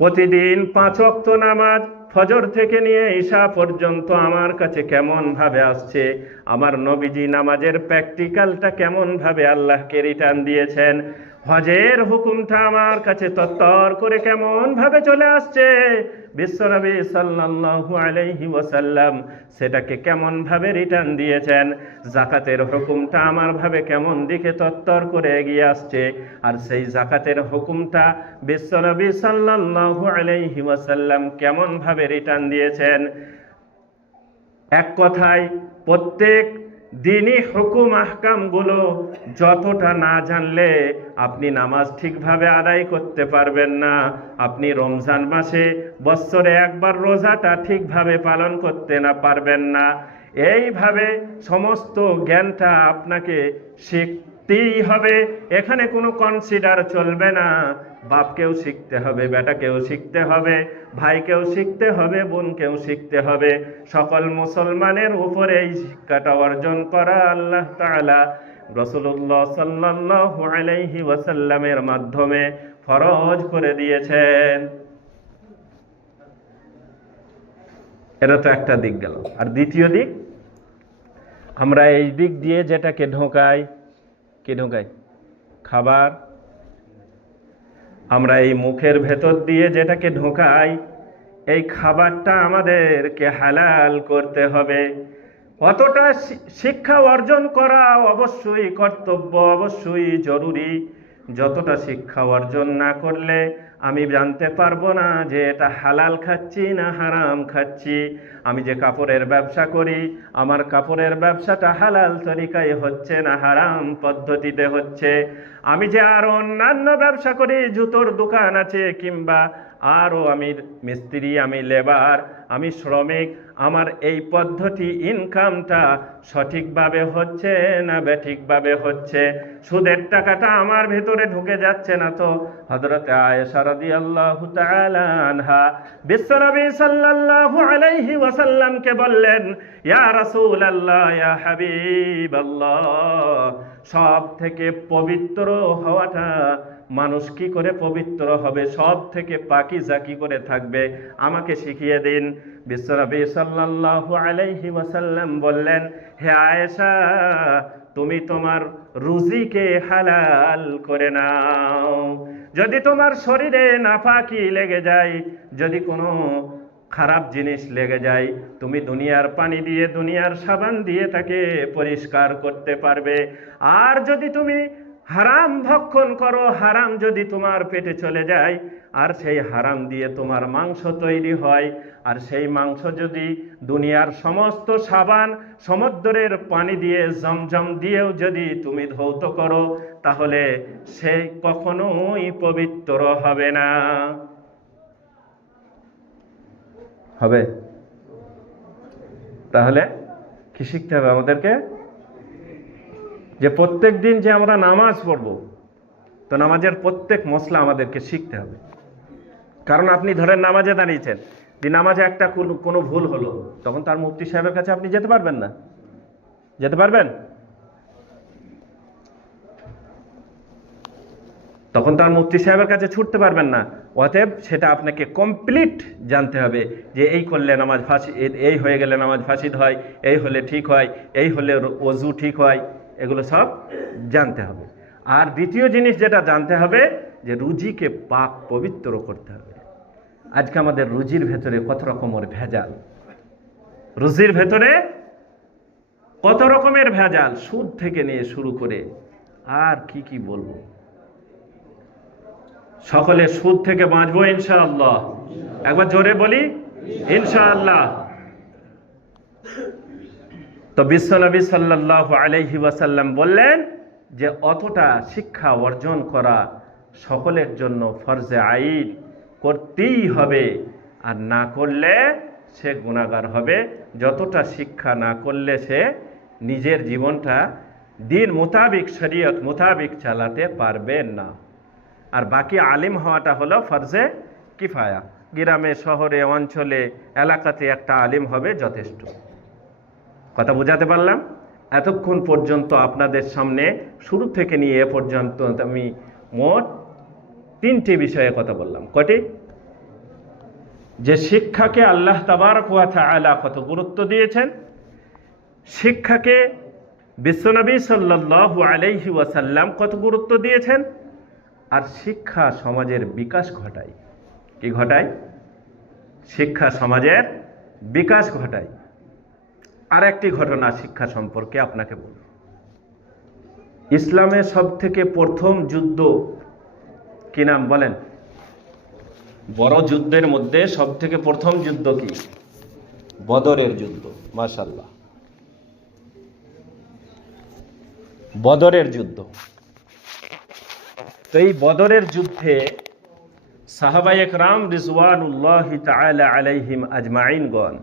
প্রতিদিন 5 ওয়াক্ত নামাজ ফজর থেকে নিয়ে ঈশা পর্যন্ত আমার কাছে কেমন ভাবে আসছে, আমার নবীজি নামাজের প্র্যাকটিক্যালটা কেমন ভাবে আল্লাহকে রিটার্ন দিয়েছেন, হজের হুকুমটা আমার কাছে তত্তর করে কেমন ভাবে চলে আসছে, বিশ্বনবী সাল্লাল্লাহু আলাইহি ওয়াসাল্লাম সেটাকে কেমন ভাবে রিটার্ন দিয়েছেন, যাকাতের হুকুমটা আমার ভাবে কেমন দিকে তত্তর করে এগিয়ে আসছে, আর সেই যাকাতের হুকুমটা বিশ্বনবী সাল্লাল্লাহু আলাইহি ওয়াসাল্লাম কেমন ভাবে রিটার্ন দিয়েছেন। এক কথায় প্রত্যেক দিনই হুকুম আহকামগুলো যতটা না জানলে আপনি নামাজ ঠিকভাবে আদায় করতে পারবেন না, আপনি রমজান মাসে বছরে একবার রোজাটা ঠিকভাবে পালন করতে না পারবেন না। এইভাবে সমস্ত জ্ঞানটা আপনাকে শিখতেই হবে, এখানে কোনো কনসিডার চলবে না। বাপকেও শিখতে হবে, বেটাকেও শিখতে হবে, ভাইকেও শিখতে হবে, বোনকেও শিখতে হবে। সকল মুসলমানের উপরে এই শিক্ষাটা অর্জন করা আল্লাহ তাআলা রাসূলুল্লাহ সাল্লাল্লাহু আলাইহি ওয়াসাল্লামের মাধ্যমে ফরজ করে দিয়েছেন। এটা তো একটা দিক গেল। আর দ্বিতীয় দিক, আমরা এই দিক দিয়ে যেটাকে ঢোকাই, কি ঢোকাই? খাবার। আমরা এই মুখের ভেতর দিয়ে যেটাকে ঢোকাই, এই খাবারটা আমাদেরকে হালাল করতে হবে। অতটা শিক্ষা অর্জন করা অবশ্যই কর্তব্য, অবশ্যই জরুরি। যতটা শিক্ষা অর্জন না করলে আমি জানতে পারবো না যে এটা হালাল খাচ্ছি না হারাম খাচ্ছি। আমি যে কাপড়ের ব্যবসা করি, আমার কাপড়ের ব্যবসাটা হালাল তরিকায় হচ্ছে না হারাম পদ্ধতিতে হচ্ছে। আমি যে আরো অন্যান্য ব্যবসা করি, জুতোর দোকান আছে, কিংবা আরও আমি মিস্ত্রি, আমি লেবার, আমি শ্রমিক, আমার এই পদ্ধতি ইনকামটা সঠিকভাবে হচ্ছে না বেঠিকভাবে হচ্ছে? সুদের টাকাটা আমার ভেতরে ঢুকে যাচ্ছে না তো? হযরতে আয়েশা রাদিয়াল্লাহু তাআলা আনহা বিশ্বনবী সাল্লাল্লাহু আলাইহি ওয়াসাল্লামকে বললেন, ইয়া রাসূলুল্লাহ, ইয়া হাবিবাল্লাহ, সব থেকে পবিত্র হওয়াটা, মানুষ কি করে পবিত্র হবে, সব থেকে পাকিজা কি করে থাকবে, আমাকে শিখিয়ে দিন। বিশ্বনবী সাল্লাল্লাহু আলাইহি ওয়াসাল্লাম বললেন, হে আয়েশা, তুমি তোমার রুজিকে হালাল করে নাও। যদি তোমার শরীরে নাপাকি লেগে যায়, যদি কোনো খারাপ জিনিস লেগে যায়, তুমি দুনিয়ার পানি দিয়ে, দুনিয়ার সাবান দিয়ে তাকে পরিষ্কার করতে পারবে। আর যদি তুমি হারাম ভক্ষণ করো, হারাম যদি তোমার পেটে চলে যায়, আর সেই হারাম দিয়ে তোমার মাংস তৈরি হয়, আর সেই মাংস যদি দুনিয়ার সমস্ত সাবান, সমুদ্রের পানি দিয়ে, জমজম দিয়েও যদি তুমি ধৌত করো, তাহলে সে কখনোই পবিত্র হবে না। হবে? তাহলে কি শিখতে হবে আমাদেরকে? যে প্রত্যেক দিন যে আমরা নামাজ পড়ব, তো নামাজের প্রত্যেক মশলা আমাদেরকে শিখতে হবে। কারণ আপনি ধরেন নামাজে দাঁড়িয়েছেন, যে নামাজে একটা কোনো ভুল হলো, তখন তার মুফতি সাহেবের কাছে আপনি যেতে পারবেন না? যেতে পারবেন? তখন তার মুফতি সাহেবের কাছে ছুটতে পারবেন না। অতএব সেটা আপনাকে কমপ্লিট জানতে হবে, যে এই করলে নামাজ ফাঁসি, এই হয়ে গেলে নামাজ ফাঁসিদ হয়, এই হলে ঠিক হয়, এই হলে ওযু ঠিক হয়, এগুলো সব জানতে হবে। আর দ্বিতীয় জিনিস যেটা জানতে হবে, যে রুজিকে পাক পবিত্র করতে হবে। আজকে আমাদের রুজির ভেতরে কত রকমের ভেজাল, রুজির ভেতরে কত রকমের ভেজাল, সুদ থেকে নিয়ে শুরু করে আর কি কি বলবো। সকলে সুদ থেকে বাঁচবো ইনশাআল্লাহ। একবার জোরে বলি ইনশাআল্লাহ। তো বিশ্বনবী সাল্লাল্লাহু আলাইহি ওয়াসাল্লাম বললেন যে অতটা শিক্ষা অর্জন করা সকলের জন্য ফরজে আইন, করতেই হবে, আর না করলে সে গুনাহগার হবে। যতটা শিক্ষা না করলে সে নিজের জীবনটা দিন মোতাবিক, শরীয়ত মোতাবিক চালাতে পারবে না। আর বাকি আলিম হওয়াটা হলো ফরজে কিফায়া। গ্রামে, শহরে, অঞ্চলে, এলাকাতে একটা আলিম হবে যথেষ্ট। কথা বুঝাতে পারলাম? এতক্ষণ পর্যন্ত আপনাদের সামনে শুরু থেকে নিয়ে এ পর্যন্ত আমি মোট 3টি বিষয়ে কথা বললাম। কটি? যে শিক্ষাকে আল্লাহ তাবারক ওয়া তাআলা কত গুরুত্ব দিয়েছেন, শিক্ষাকে বিশ্বনবী সাল্লাল্লাহু আলাইহি ওয়াসাল্লাম কত গুরুত্ব দিয়েছেন, আর শিক্ষা সমাজের বিকাশ ঘটায়। কি ঘটায়? শিক্ষা সমাজের বিকাশ ঘটায়। আর একটি ঘটনা শিক্ষা সম্পর্কে আপনাকে বলব। ইসলামের সব থেকে প্রথম যুদ্ধ কি নাম বলেন? বড় যুদ্ধের মধ্যে সব থেকে প্রথম যুদ্ধ কি? বদরের যুদ্ধ। মাশাআল্লাহ, বদরের যুদ্ধ। তো এই বদরের যুদ্ধে সাহাবায়ে কেরাম রিজওয়ানুল্লাহি তাআলা আলাইহিম আজমাইনগণ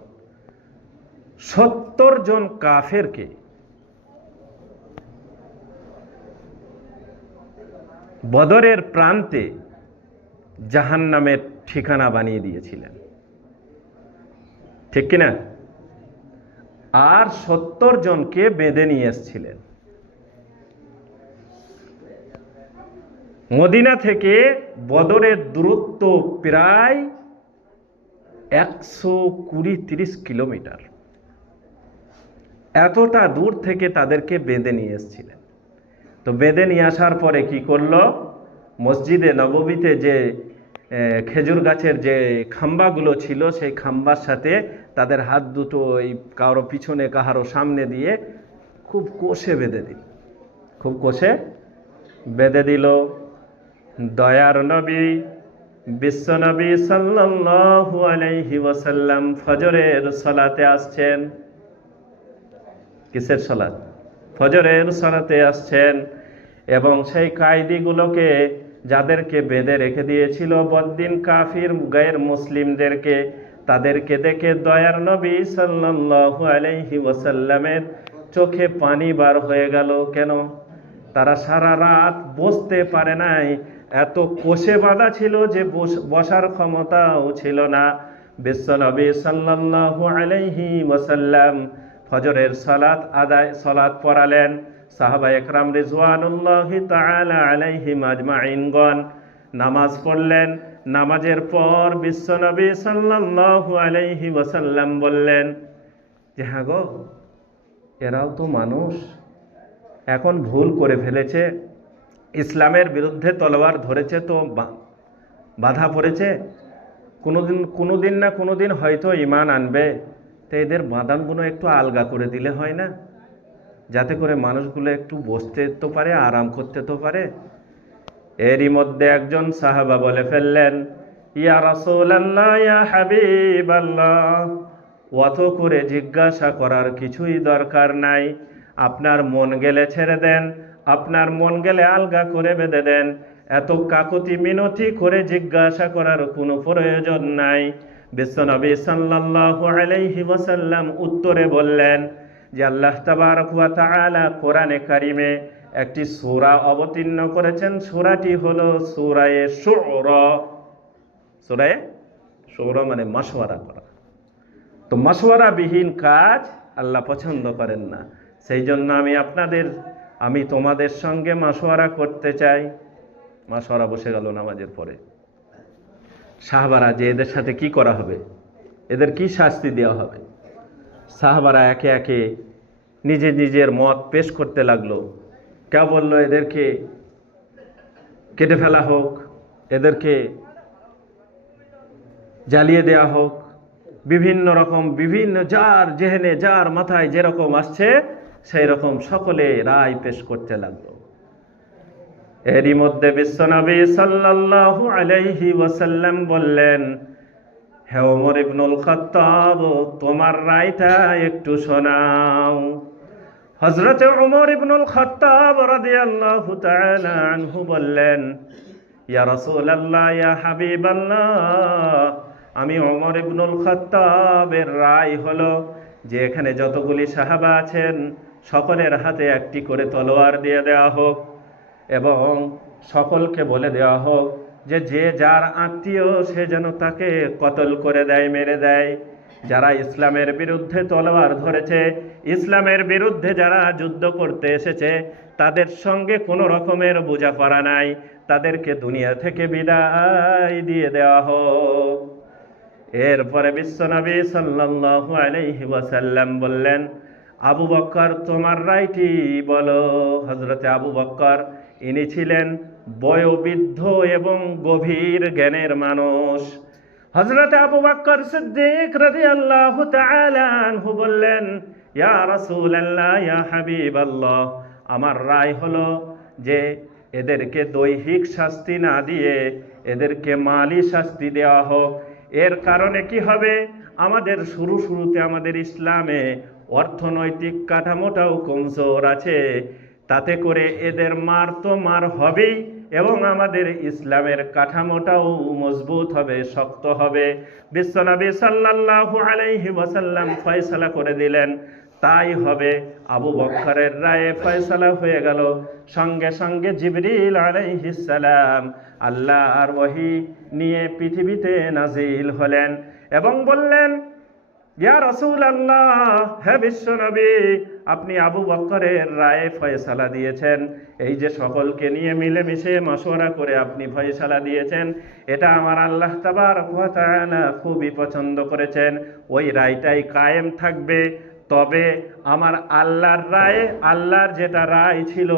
70 জন কাফেরকে বদরের প্রান্তে জাহান্নামের ঠিকানা বানিয়ে দিয়েছিলেন। ঠিক কিনা? আর 70 জনকে বেঁধে নিয়ে এসেছিলেন। মদিনা থেকে বদরের দূরত্ব প্রায় 120-30 কিলোমিটার। এতটা দূর থেকে তাদেরকে বেঁধে নিয়ে এসেছিলেন। তো বেঁধে নিয়ে আসার পরে কি করলো? মসজিদে নববীতে যে খেজুর গাছের যে খাম্বাগুলো ছিল, সেই খাম্বার সাথে তাদের হাত দুটো এই কারো পিছনে কাহারো সামনে দিয়ে খুব কষে বেঁধে দিল। খুব কষে বেঁধে দিল। দয়ার নবী বিশ্বনবী সাল্লাল্লাহু আলাইহি ওয়াসাল্লাম ফজরের সালাতে আসছেন। কিসের সালাত? ফজরের সালাতে আসছেন। এবং সেই কায়দিগুলোকে, যাদেরকে বেঁধে রেখে দিয়েছিল বদ্দিন কাফির গায়ের মুসলিমদেরকে, তাদেরকে দেখে দয়ার নবী সাল্লাল্লাহু আলাইহি ওয়াসাল্লামের চোখে পানি বার হয়ে গেল। কেন? তারা সারা রাত বসতে পারে নাই, এত কষে বাঁধা ছিল যে বসার ক্ষমতাও ছিল না। বিশ্বনবী সাল্লাল্লাহু আলাইহি ওয়াসাল্লাম ফজরের সালাত পড়ালেন। সাহাবায়ে কেরাম রিজওয়ানুল্লাহি তাআলা আলাইহিম আজমাইনগণ নামাজ পড়লেন। নামাজের পর বিশ্বনবী সাল্লাল্লাহু আলাইহি ওয়াসাল্লাম বললেন যে হ্যাঁ গো, এরাও তো মানুষ, এখন ভুল করে ফেলেছে, ইসলামের বিরুদ্ধে তলোয়ার ধরেছে, তো বাধা পড়েছে, কোনোদিন না কোনোদিন হয়তো ঈমান আনবে। তো এদের বাঁধনগুলো একটু আলগা করে দিলে হয় না? যাতে করে মানুষগুলো একটু বসতে তো পারে, আরাম করতে তো পারে। এরই মধ্যে একজন সাহাবা বলে ফেললেন, ইয়া রাসূলুল্লাহ, ইয়া হাবিবাল্লাহ, অত করে জিজ্ঞাসা করার কিছুই দরকার নাই। আপনার মন গেলে ছেড়ে দেন, আপনার মন গেলে আলগা করে বেঁধে দেন। এত কাকুতি মিনতি করে জিজ্ঞাসা করার কোনো প্রয়োজন নাই। বিশ্বনবী সাল্লাল্লাহু আলাইহি ওয়াসাল্লাম উত্তরে বললেন যে আল্লাহ তাবারক ওয়া তাআলা কোরআনে কারিমে একটি সূরা অবতীর্ণ করেছেন। সূরাটি হলো সূরায়ে শুরা। সূরায়ে শুরা মানে মাশওয়ারা করা। তো মাশওয়ারা বিহীন কাজ আল্লাহ পছন্দ করেন না। সেই জন্য আমি তোমাদের সঙ্গে মাশওয়ারা করতে চাই। মাশওয়ারা বসে গেল নামাজের পরে। সাহাবারা যে এদের সাথে কি করা হবে, এদের কি শাস্তি দেওয়া হবে, সাহাবারা একে একে নিজের মত পেশ করতে লাগলো। কেউ বলল এদেরকে কেটে ফেলা হোক, এদেরকে জ্বালিয়ে দেওয়া হোক, বিভিন্ন রকম, বিভিন্ন যার জেহেনে যার মাথায় যেরকম আসছে সেই রকম সকলে রায় পেশ করতে লাগলো। এরই মধ্যে বিশ্বনবী সাল্লাল্লাহু আলাইহি ওয়াসাল্লাম বললেন, হে ওমর ইবনুল খাত্তাব, তোমার রায়টা একটু শোনাও। হযরত ওমর ইবনুল খাত্তাব রাদিয়াল্লাহু তাআলা আনহু বললেন, ইয়া রাসূলুল্লাহ, ইয়া হাবিবাল্লাহ, আমি ওমর ইবনুল খাত্তাবের রায় হলো যে এখানে যতগুলি সাহাবা আছেন সকলের হাতে একটি করে তলোয়ার দিয়ে দেওয়া হোক এবং সকলকে বলে দেওয়া হোক যে যে যার আত্মীয় সে যেন তাকে কতল করে দেয়, মেরে দেয়। যারা ইসলামের বিরুদ্ধে তলোয়ার ধরেছে, ইসলামের বিরুদ্ধে যারা যুদ্ধ করতে এসেছে, তাদের সঙ্গে কোনো রকমের বোঝাপড়া নাই, তাদেরকে দুনিয়া থেকে বিদায় দিয়ে দেওয়া হোক। এরপরে বিশ্বনবী সাল্লাল্লাহু আলাইহি ওয়াসাল্লাম বললেন, আবু বকর, তোমার রায়টি বলো। হযরতে আবু বকর, ইনি ছিলেন বয়োবৃদ্ধ এবং গভীর জ্ঞানের মানুষ। হযরতে আবু বকর সিদ্দিক রাদিয়াল্লাহু তাআলা আনহু বললেন, ইয়া রাসূলুল্লাহ, ইয়া হাবিবাল্লাহ, আমার রায় হলো যে এদেরকে দৈহিক শাস্তি না দিয়ে এদেরকে মালি শাস্তি দেওয়া হোক। এর কারণে কি হবে, আমাদের শুরুতে আমাদের ইসলামে অর্থনৈতিক কাঠামোটাও কমজোর আছে, তাতে করে এদের মার তো মার হবেই এবং আমাদের ইসলামের কাঠামোটাও মজবুত হবে, শক্ত হবে। বিশ্বনবী সাল্লাল্লাহু আলাইহি ওয়াসাল্লাম ফয়সালা করে দিলেন, তাই হবে। আবু বকরের রায়ে ফয়সালা হয়ে গেল। সঙ্গে সঙ্গে জিবরিল আলাইহিস সালাম আল্লাহর ওহী নিয়ে পৃথিবীতে নাজিল হলেন এবং বললেন, ইয়া রাসূলুল্লাহ, হে বিশ্বনবী, আপনি আবু বকরের রায়ে ফয়সালা দিয়েছেন, এই যে সকলকে নিয়ে মিলেমিশে মশওয়ারা করে আপনি ফয়সালা দিয়েছেন, এটা আমার আল্লাহ তাবারক ওয়া তাআলা খুবই পছন্দ করেছেন। ওই রায়টাই কায়েম থাকবে। তবে আমার আল্লাহর রায়ে, আল্লাহর যেটা রায় ছিল,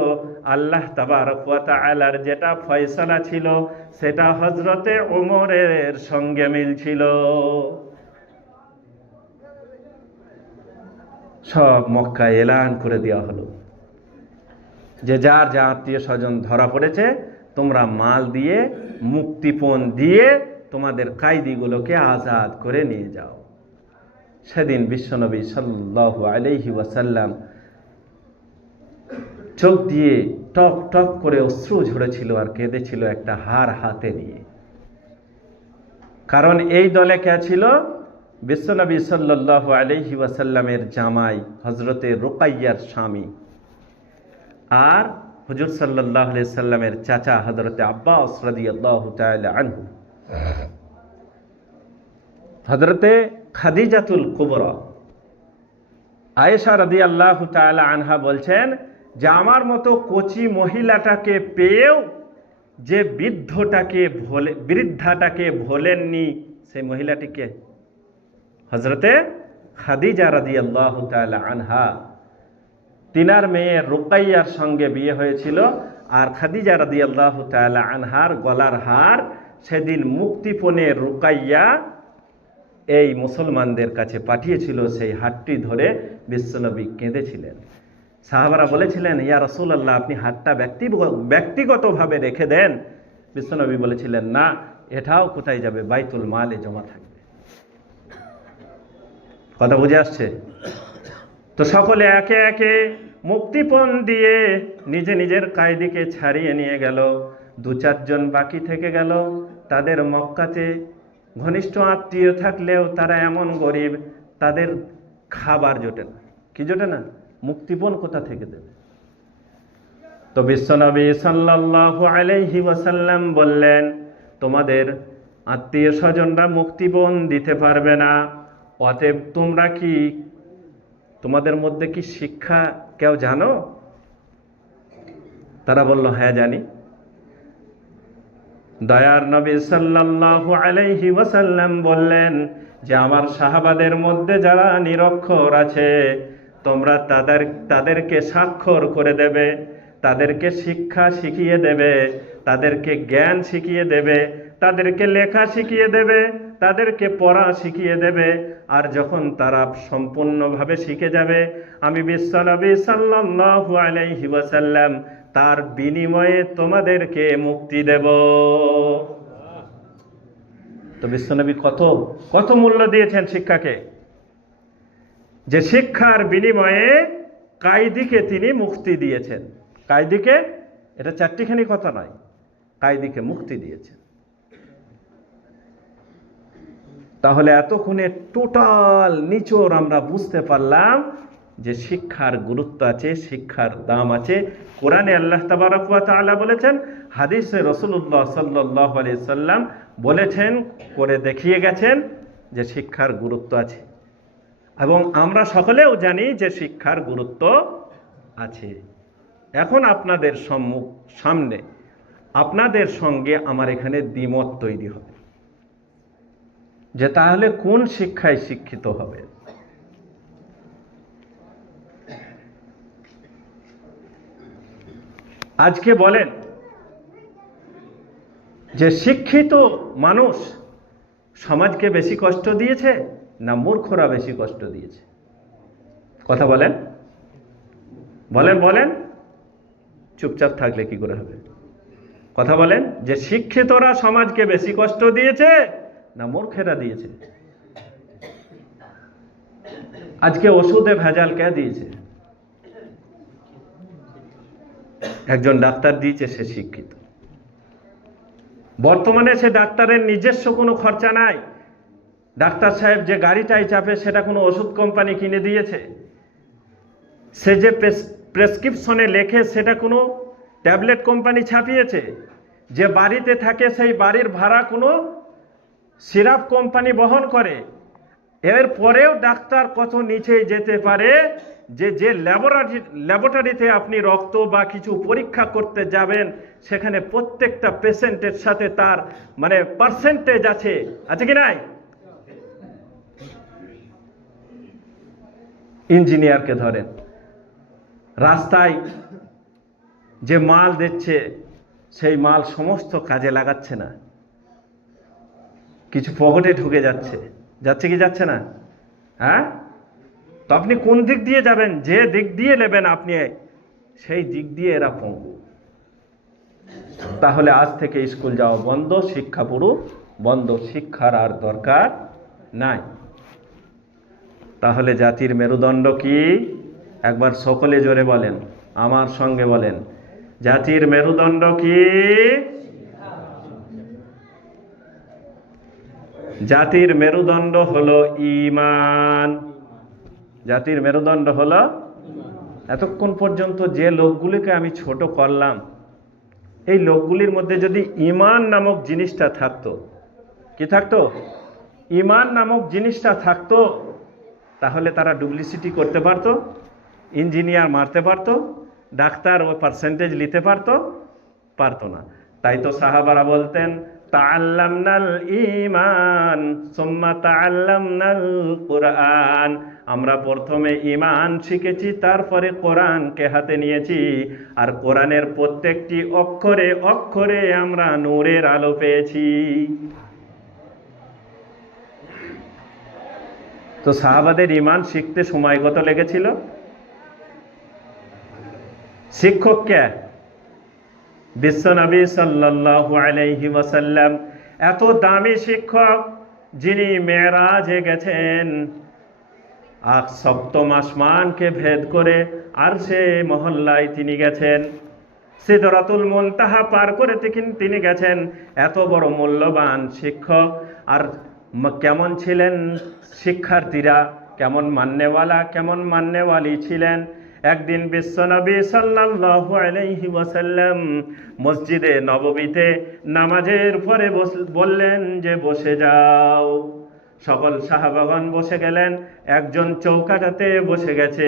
আল্লাহ তাবারক ওয়া তাআলার যেটা ফয়সালা ছিল, সেটা হযরতে ওমরের সঙ্গে মিল ছিল। সব মক্কায় এলান করে দেওয়া হলো যে যার যা আত্মীয় স্বজন ধরা পড়েছে, তোমরা মাল দিয়ে, মুক্তিপণ দিয়ে তোমাদের কায়দিগুলোকে আজাদ করে নিয়ে যাও। সেদিন বিশ্বনবী সাল্লাল্লাহু আলাইহি ওয়াসাল্লাম চোখ দিয়ে টপ টপ করে অশ্রু ঝরেছিল আর কেঁদেছিল একটা হার হাতে নিয়ে। কারণ এই দলে কে ছিল? বিশ্বনবী সাল্লাল্লাহু আলাইহি ওয়াসাল্লামের জামাই হযরতে রুকাইয়ার স্বামী আর হুজুর সাল্লাল্লাহু আলাইহি সাল্লামের চাচা হযরতে আব্বাস রাদিয়াল্লাহু তাআলা আনহু। হযরতে খাদিজাতুল কুবরা আয়েশা রাদিয়াল্লাহু তাআলা আনহা বলছেন যে আমার মতো কচি মহিলাটাকে পেয়েও যে বৃদ্ধাটাকে ভোলেননি, সেই মহিলাটিকে হযরতে খাদিজা রাদিয়াল্লাহু তাআলা আনহা। তিনার মেয়ে রুকাইয়ার সঙ্গে বিয়ে হয়েছিল আর খাদিজা রাদিয়াল্লাহু তাআলা আনহার গলার হার সেদিন মুক্তিপণে রুকাইয়া এই মুসলমানদের কাছে পাঠিয়েছিল। সেই হাতটি ধরে বিশ্বনবী কেঁদেছিলেন। সাহাবারা বলেছিলেন, ইয়া রাসূলুল্লাহ, আপনি হাতটা ব্যক্তিগতভাবে রেখে দেন। বিশ্বনবী বলেছিলেন, না, এটাও কোথায় যাবে? বাইতুল মালে জমা থাকবে। কথা বুঝে আসছে তো? সকলে একে একে মুক্তিপণ দিয়ে নিজে নিজের কায়দিকে ছাড়িয়ে নিয়ে গেল। 2-4 জন বাকি থেকে গেল। তাদের মক্কাতে ঘনিষ্ঠ আত্মীয় থাকলেও তারা এমন গরিব, তাদের খাবার জোটে না। কি জোটে না? মুক্তিপণ কোথা থেকে দেবে? তো বিশ্বনবী সাল্লাল্লাহু আলাইহি ওয়াসাল্লাম বললেন, তোমাদের আত্মীয় স্বজনরা মুক্তিপণ দিতে পারবে না, অতএব তোমরা কি, তোমাদের মধ্যে কি শিক্ষা কেউ জানো? তারা বলল, হ্যাঁ জানি। দয়ার নবী সাল্লাল্লাহু আলাইহি ওয়াসাল্লাম বললেন যে আমার সাহাবাদের মধ্যে যারা নিরক্ষর আছে, তোমরা তাদেরকে স্বাক্ষর করে দেবে, তাদেরকে শিক্ষা শিখিয়ে দেবে, তাদেরকে জ্ঞান শিখিয়ে দেবে, তাদেরকে লেখা শিখিয়ে দেবে, তাদেরকে পড়া শিখিয়ে দেবে। আর যখন তারা সম্পূর্ণভাবে শিখে যাবে, আমি বিশ্বনবী সাল্লাল্লাহু আলাইহি ওয়াসাল্লাম তার বিনিময়ে তোমাদেরকে মুক্তি দেব। তো বিশ্বনবী কত কত মূল্য দিয়েছেন শিক্ষাকে, যে শিক্ষার বিনিময়ে কায়দিকে তিনি মুক্তি দিয়েছেন। কায়দিকে, এটা চারটিখানি কথা নয়, কায়দিকে মুক্তি দিয়েছেন। তাহলে এতক্ষণে টোটাল নিচোড় আমরা বুঝতে পারলাম যে শিক্ষার গুরুত্ব আছে, শিক্ষার দাম আছে। কোরআনে আল্লাহ তাবারক ওয়া তাআলা বলেছেন, হাদিসে রাসূলুল্লাহ সাল্লাল্লাহু আলাইহি সাল্লাম বলেছেন, করে দেখিয়ে গেছেন যে শিক্ষার গুরুত্ব আছে। এবং আমরা সকলেও জানি যে শিক্ষার গুরুত্ব আছে। এখন আপনাদের সামনে আপনাদের সঙ্গে আমার এখানে দ্বিমত তৈরি হবে যে তাহলে কোন শিক্ষায় শিক্ষিত হবে। আজকে বলেন যে শিক্ষিত মানুষ সমাজকে বেশি কষ্ট দিয়েছে না মূর্খরা বেশি কষ্ট দিয়েছে? কথা বলেন, বলেন বলেন, চুপচাপ থাকলে কি করে হবে? কথা বলেন, যে শিক্ষিতরা সমাজকে বেশি কষ্ট দিয়েছে না মূর্খেরা দিয়েছে? আজকে ওষুধে ভেজাল কে দিয়েছে? একজন ডাক্তার দিয়েছে, সে শিক্ষিত। বর্তমানে সে ডাক্তারের নিজস্ব কোনো খরচা নাই। ডাক্তার সাহেব যে গাড়িটাই চাপে সেটা কোনো ওষুধ কোম্পানি কিনে দিয়েছে। সে যে প্রেসক্রিপশনে লেখে সেটা কোনো ট্যাবলেট কোম্পানি ছাপিয়েছে। যে বাড়িতে থাকে সেই বাড়ির ভাড়া কোনো সিরাপ কোম্পানি বহন করে। এর পরেও ডাক্তার কত নিচে যেতে পারে যে ল্যাবরেটরিতে আপনি রক্ত বা কিছু পরীক্ষা করতে যাবেন, সেখানে প্রত্যেকটা পেশেন্টের সাথে তার মানে পার্সেন্টেজ আছে কি নাই? ইঞ্জিনিয়ারকে ধরেন, রাস্তায় যে মাল দিচ্ছে সেই মাল সমস্ত কাজে লাগাচ্ছে না, কিছু পকেটে ঢুকে যাচ্ছে কি যাচ্ছে না? হ্যাঁ, তো আপনি কোন দিক দিয়ে যাবেন? যে দিক দিয়ে নেবেন আপনি, সেই দিক দিয়ে এরা পঙ্গু। তাহলে আজ থেকে স্কুল যাওয়া বন্ধ, শিক্ষা পুরো বন্ধ, শিক্ষার আর দরকার নাই। তাহলে জাতির মেরুদণ্ড কি? একবার সকলে জোরে বলেন, আমার সঙ্গে বলেন, জাতির মেরুদণ্ড কি? জাতির মেরুদণ্ড হলো ঈমান। জাতির মেরুদণ্ড হলো, এতক্ষণ পর্যন্ত যে লোকগুলিকে আমি ছোট করলাম, এই লোকগুলির মধ্যে যদি ঈমান নামক জিনিসটা থাকতো, কি থাকতো? ঈমান নামক জিনিসটা থাকতো, তাহলে তারা ডুপ্লিসিটি করতে পারতো, ইঞ্জিনিয়ার মারতে পারতো, ডাক্তার ওই পার্সেন্টেজ নিতে পারতো না। তাই তো সাহাবারা বলতেন, তাআল্লামনাল ঈমান সুম্মা তাআল্লামনাল কুরআন। আমরা প্রথমে ঈমান শিখেছি, তারপরে কোরআনকে হাতে নিয়েছি। আর কোরআনের প্রত্যেকটি অক্ষরে অক্ষরে আমরা নূরের আলো পেয়েছি। তো সাহাবাদের ঈমান শিখতে সময় কত লেগেছিল? শিক্ষক কে? বিশ্বনবী সাল্লাল্লাহু আলাইহি ওয়াসাল্লাম। এত দামি শিক্ষক, যিনি মেরাজে গেছেন, আর সপ্তম আসমানকে ভেদ করে আরশে মহল্লায় তিনি গেছেন, সিদরাতুল মুনতাহা পার করে তিনি গেছেন। এত বড় মূল্যবান শিক্ষক, আর কেমন ছিলেন শিক্ষার্থীরা, কেমন মান্যওয়ালা, কেমন মান্যওয়ালি ছিলেন। একদিন বিশ্বনবী সাল্লাল্লাহু আলাইহি ওয়াসাল্লাম মসজিদে নববীতে নামাজের পরে বললেন যে বসে যাও। সকল সাহাবাগণ বসে গেলেন। একজন চৌকাটাতে বসে গেছে,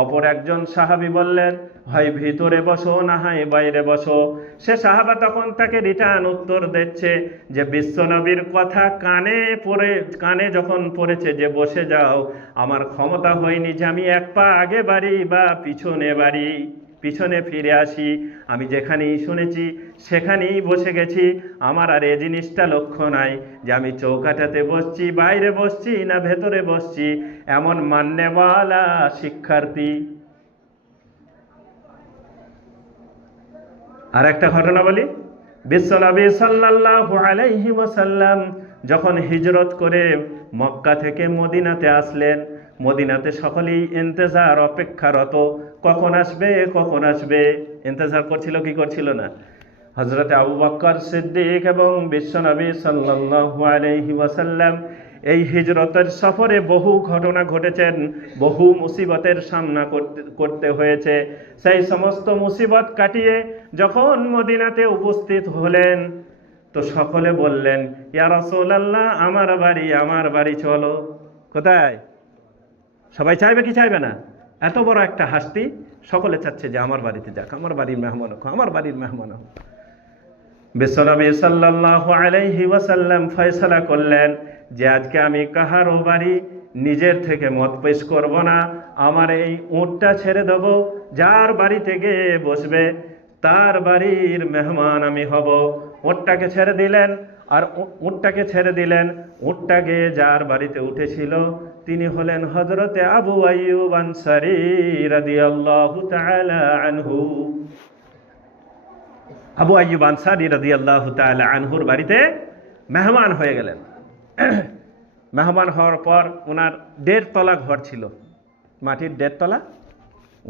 অপর একজন সাহাবী বললেন, হয় ভিতরে বসো না হয় বাইরে বসো। সে সাহাবা তখন তাকে রিটার্ন উত্তর দিচ্ছে যে বিশ্বনবীর কথা কানে যখন পড়েছে যে বসে যাও, আমার ক্ষমতা হয়নি যে আমি এক পা আগে বাড়ি বা পিছনে বাড়ি। পিছনে ফিরে আসি, আমি যেখানেই শুনেছি সেখানেই বসে গেছি। আমার আর এ জিনিসটা লক্ষ্য নাই যে আমি চৌকাঠাতে বসছি, বাইরে বসছি না ভেতরে বসছি। এমন মান্যওয়ালা শিক্ষার্থী। আর একটা ঘটনা বলি, বিশ্বনবী সাল্লাল্লাহু আলাইহি ওয়াসাল্লাম যখন হিজরত করে মক্কা থেকে মদিনাতে আসলেন, মদিনাতে সকলেই ইন্তজার, অপেক্ষারত, কখন আসবে কখন আসবে, ইন্তজার করছিল কি করছিল না? হযরত আবু বকর সিদ্দিক এবং বিশ্বনবী সাল্লাল্লাহু আলাইহি ওয়াসাল্লাম এই হিজরতের সফরে বহু ঘটনা ঘটেছেন, বহু মুসিবতের সামনা করতে হয়েছে। সেই সমস্ত মুসিবত কাটিয়ে যখন মদিনাতে উপস্থিত হলেন, তো সকলে বললেন, ইয়া রাসূলুল্লাহ, আমার বাড়ি চলো। কোথায়? সবাই চাইবে কি চাইবে না? এত বড় একটা হাস্তি, সকলে চাচ্ছে যে আমার বাড়িতে যাক, আমার বাড়ির মেহমান হোক, আমার বাড়ির মেহমান হোক। বিশ্বনবী সাল্লাল্লাহু আলাইহি ওয়াসাল্লাম ফয়সালা করলেন যে আজকে আমি কাহারও বাড়ি নিজের থেকে মত পেশ করব না, আমার এই উটটা ছেড়ে দেব, যার বাড়িতে গিয়ে বসবে তার বাড়ির মেহমান আমি হব। উটটাকে ছেড়ে দিলেন, আর উটটাকে ছেড়ে দিলেন, উটটাকে যার বাড়িতে উঠেছিল তিনি হলেন হযরতে আবু আইয়ুব আনসারী রাদিয়াল্লাহু তাআলা আনহু। আবু আইয়ুব আনসারী রাদিয়াল্লাহু তাআলা আনহুর বাড়িতে মেহমান হয়ে গেলেন। মেহমান হওয়ার পর ওনার 1.5 তলা ঘর ছিল, মাটির 1.5 তলা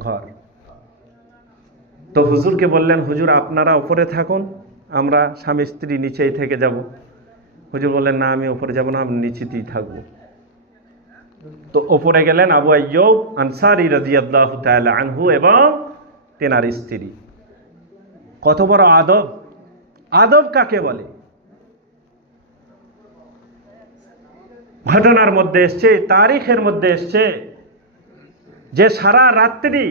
ঘর। তো হুজুরকে বললেন, হুজুর আপনারা উপরে থাকুন, আমরা স্বামী স্ত্রী নিচেই থেকে যাব। হুজুর বললেন, না আমি উপরে যাব না, আমি নিচেতেই থাকব। তো উপরে গেলেন আবু আইয়ুব আনসারী রাদিয়াল্লাহু তাআলা আনহু এবং তেনার স্ত্রী। কত বড় আদব! আদব কাকে বলে? ঘটনার মধ্যে এসছে, তারিখের মধ্যে এসছে যে সারা রাত্রি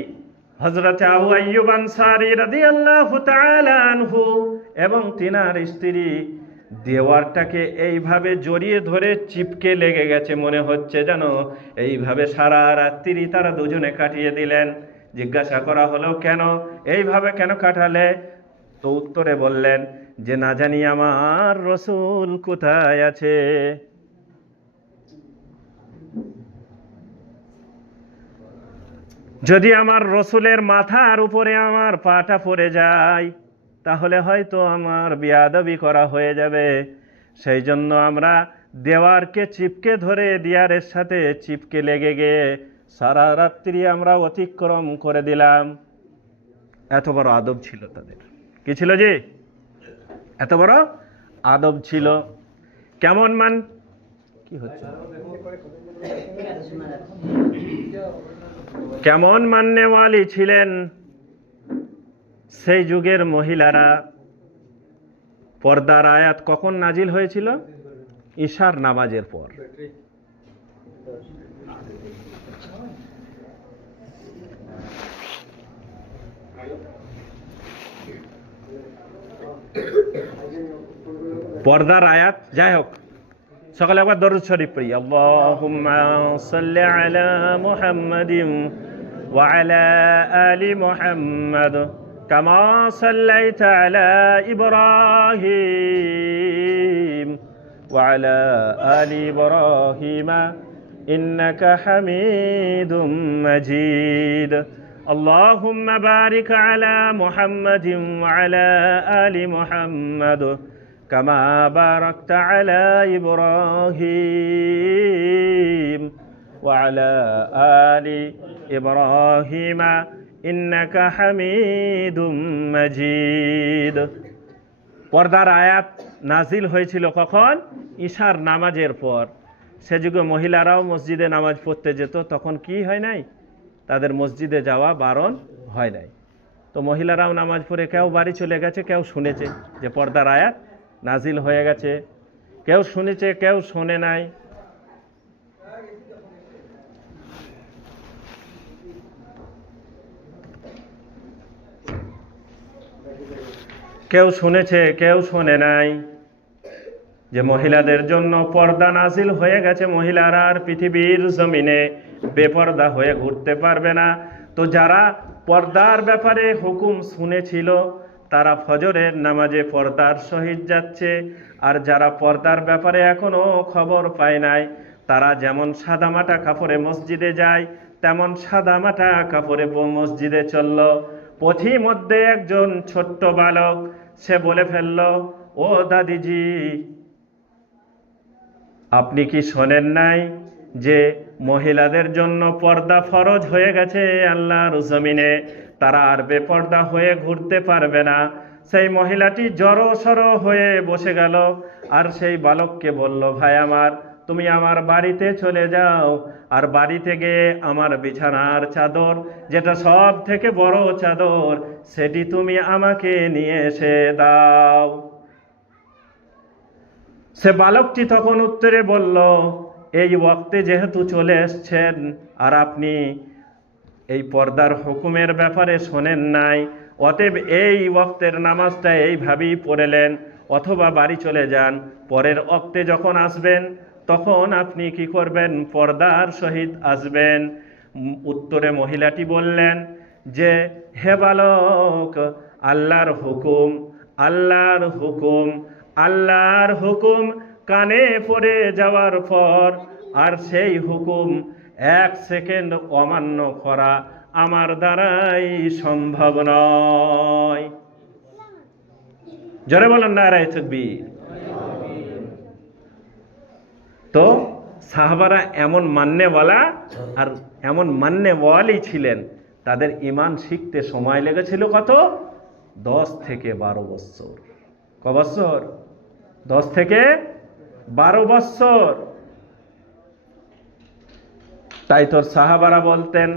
হযরত আবু আইয়ুব আনসারী রাদিয়াল্লাহু তাআলা আনহু এবং তিনার স্ত্রী দেওয়ারটাকে এইভাবে জড়িয়ে ধরে চিপকে লেগে গেছে, মনে হচ্ছে যেন এইভাবে সারা রাত্রি তারা দুজনে কাটিয়ে দিলেন। জিজ্ঞাসা করা হলো, কেন এইভাবে কেন কাটালে? তো উত্তরে বললেন যে না জানি আমার রাসূল কোথায় আছে। যদি আমার রসুলের মাথার উপরে আমার পাটা পড়ে যায় তাহলে হয়তো আমার বেয়াদবি করা হয়ে যাবে। সেই জন্য আমরা দেওয়ারকে চিপকে ধরে দেওয়ারের সাথে চিপকে লেগে গিয়ে সারা রাত্রি আমরা অতিক্রম করে দিলাম। এত বড় আদব ছিল তাদের। কি ছিল জি? এত বড় আদব ছিল। কেমন কি হচ্ছে? কেমন মান্যওয়ালি ছিলেন সেই যুগের মহিলারা। পর্দার আয়াত কখন নাজিল হয়েছিল? ঈশার নামাজের পর। পর্দার আয়াত, যাই হোক, সকালে একবার দরুদ শরীফ পড়ি। আল্লাহুম্মা সাল্লি আলা মুহাম্মাদিন ওয়া আলা আলি মুহাম্মাদ কামা সাল্লাইতা আলা ইব্রাহিম ওয়া আলা আলি ইব্রাহিম ইন্নাকা হামিদুম মাজিদ। আল্লাহুম্মা বারিক আলা মুহাম্মাদিন ওয়া আলা আলি মুহাম্মাদ كما باركت على إبراهيم وعلى آل إبراهيم إنك حميد مجيد। পর্দার আয়াত নাজিল হয়েছিল কখন? ঈশার নামাজের পর। সে যুগে মহিলারাও মসজিদে নামাজ পড়তে যেত, তখন কি হয় নাই? তাদের মসজিদে যাওয়া বারণ হয় নাই। তো মহিলারাও নামাজ পড়ে কেউ বাড়ি চলে গেছে, কেউ শুনেছে যে পর্দার আয়াত নাজিল হয়ে গেছে, কেউ শুনেছে কেউ শোনে নাই। কেউ শুনেছে কেউ শোনে নাই যে মহিলাদের জন্য পর্দা নাজিল হয়ে গেছে, মহিলারা আর পৃথিবীর জমিনে বেপর্দা হয়ে ঘুরতে পারবে না। তো যারা পর্দার ব্যাপারে হুকুম শুনেছিল তারা ফজরের নামাজে পর্দার সহিত যাচ্ছে, আর যারা পর্দার ব্যাপারে এখনো খবর পায় নাই তারা যেমন সাদামাটা কাপড়ে মসজিদে যায় তেমন সাদামাটা কাপড়ে মসজিদে চলল। পথি মধ্যে একজন ছোট্ট বালক সে বলে ফেলল, ও দাদিজি, আপনি কি শোনেন নাই যে মহিলাদের জন্য পর্দা ফরজ হয়ে গেছে আল্লাহর জমিনে, তারা আর বেপর্দা হয়ে ঘুরতে পারবে না। সেই মহিলাটি জড়সড় হয়ে বসে গেল আর সেই বালককে বলল, ভাই আমার, তুমি আমার বাড়িতে চলে যাও, আর বাড়িতে গিয়ে আমার বিছানার চাদর, যেটা সব থেকে বড় চাদর, সেটি তুমি আমাকে নিয়ে এসে দাও। সে বালকটি তখন উত্তরে বলল, এই ওয়াক্তে যেহেতু চলে এসছেন আর আপনি এই পর্দার হুকুমের ব্যাপারে শোনেন নাই, অতএব এই ওয়াক্তের নামাজটা এইভাবেই পড়লেন, অথবা বাড়ি চলে যান, পরের ওয়াক্তে যখন আসবেন তখন আপনি কি করবেন, পর্দার সহিত আসবেন। উত্তরে মহিলাটি বললেন যে, হে বালক, আল্লাহর হুকুম, আল্লাহর হুকুম, আল্লাহর হুকুম কানে পড়ে যাওয়ার পর আর সেই হুকুম 1 সেকেন্ড অমান্য করা আমার দ্বারাই সম্ভব নয়। জোরে বলেন নারায়ে তাকবীর। তো সাহাবারা এমন মান্যওয়ালা আর এমন মান্যওয়ালি ছিলেন, তাদের ঈমান শিখতে সময় লেগেছিল কত? 10 থেকে 12 বছর। ক বছর? 10 থেকে 12 বছর। তাই তোর সাহাবারা বলতেন,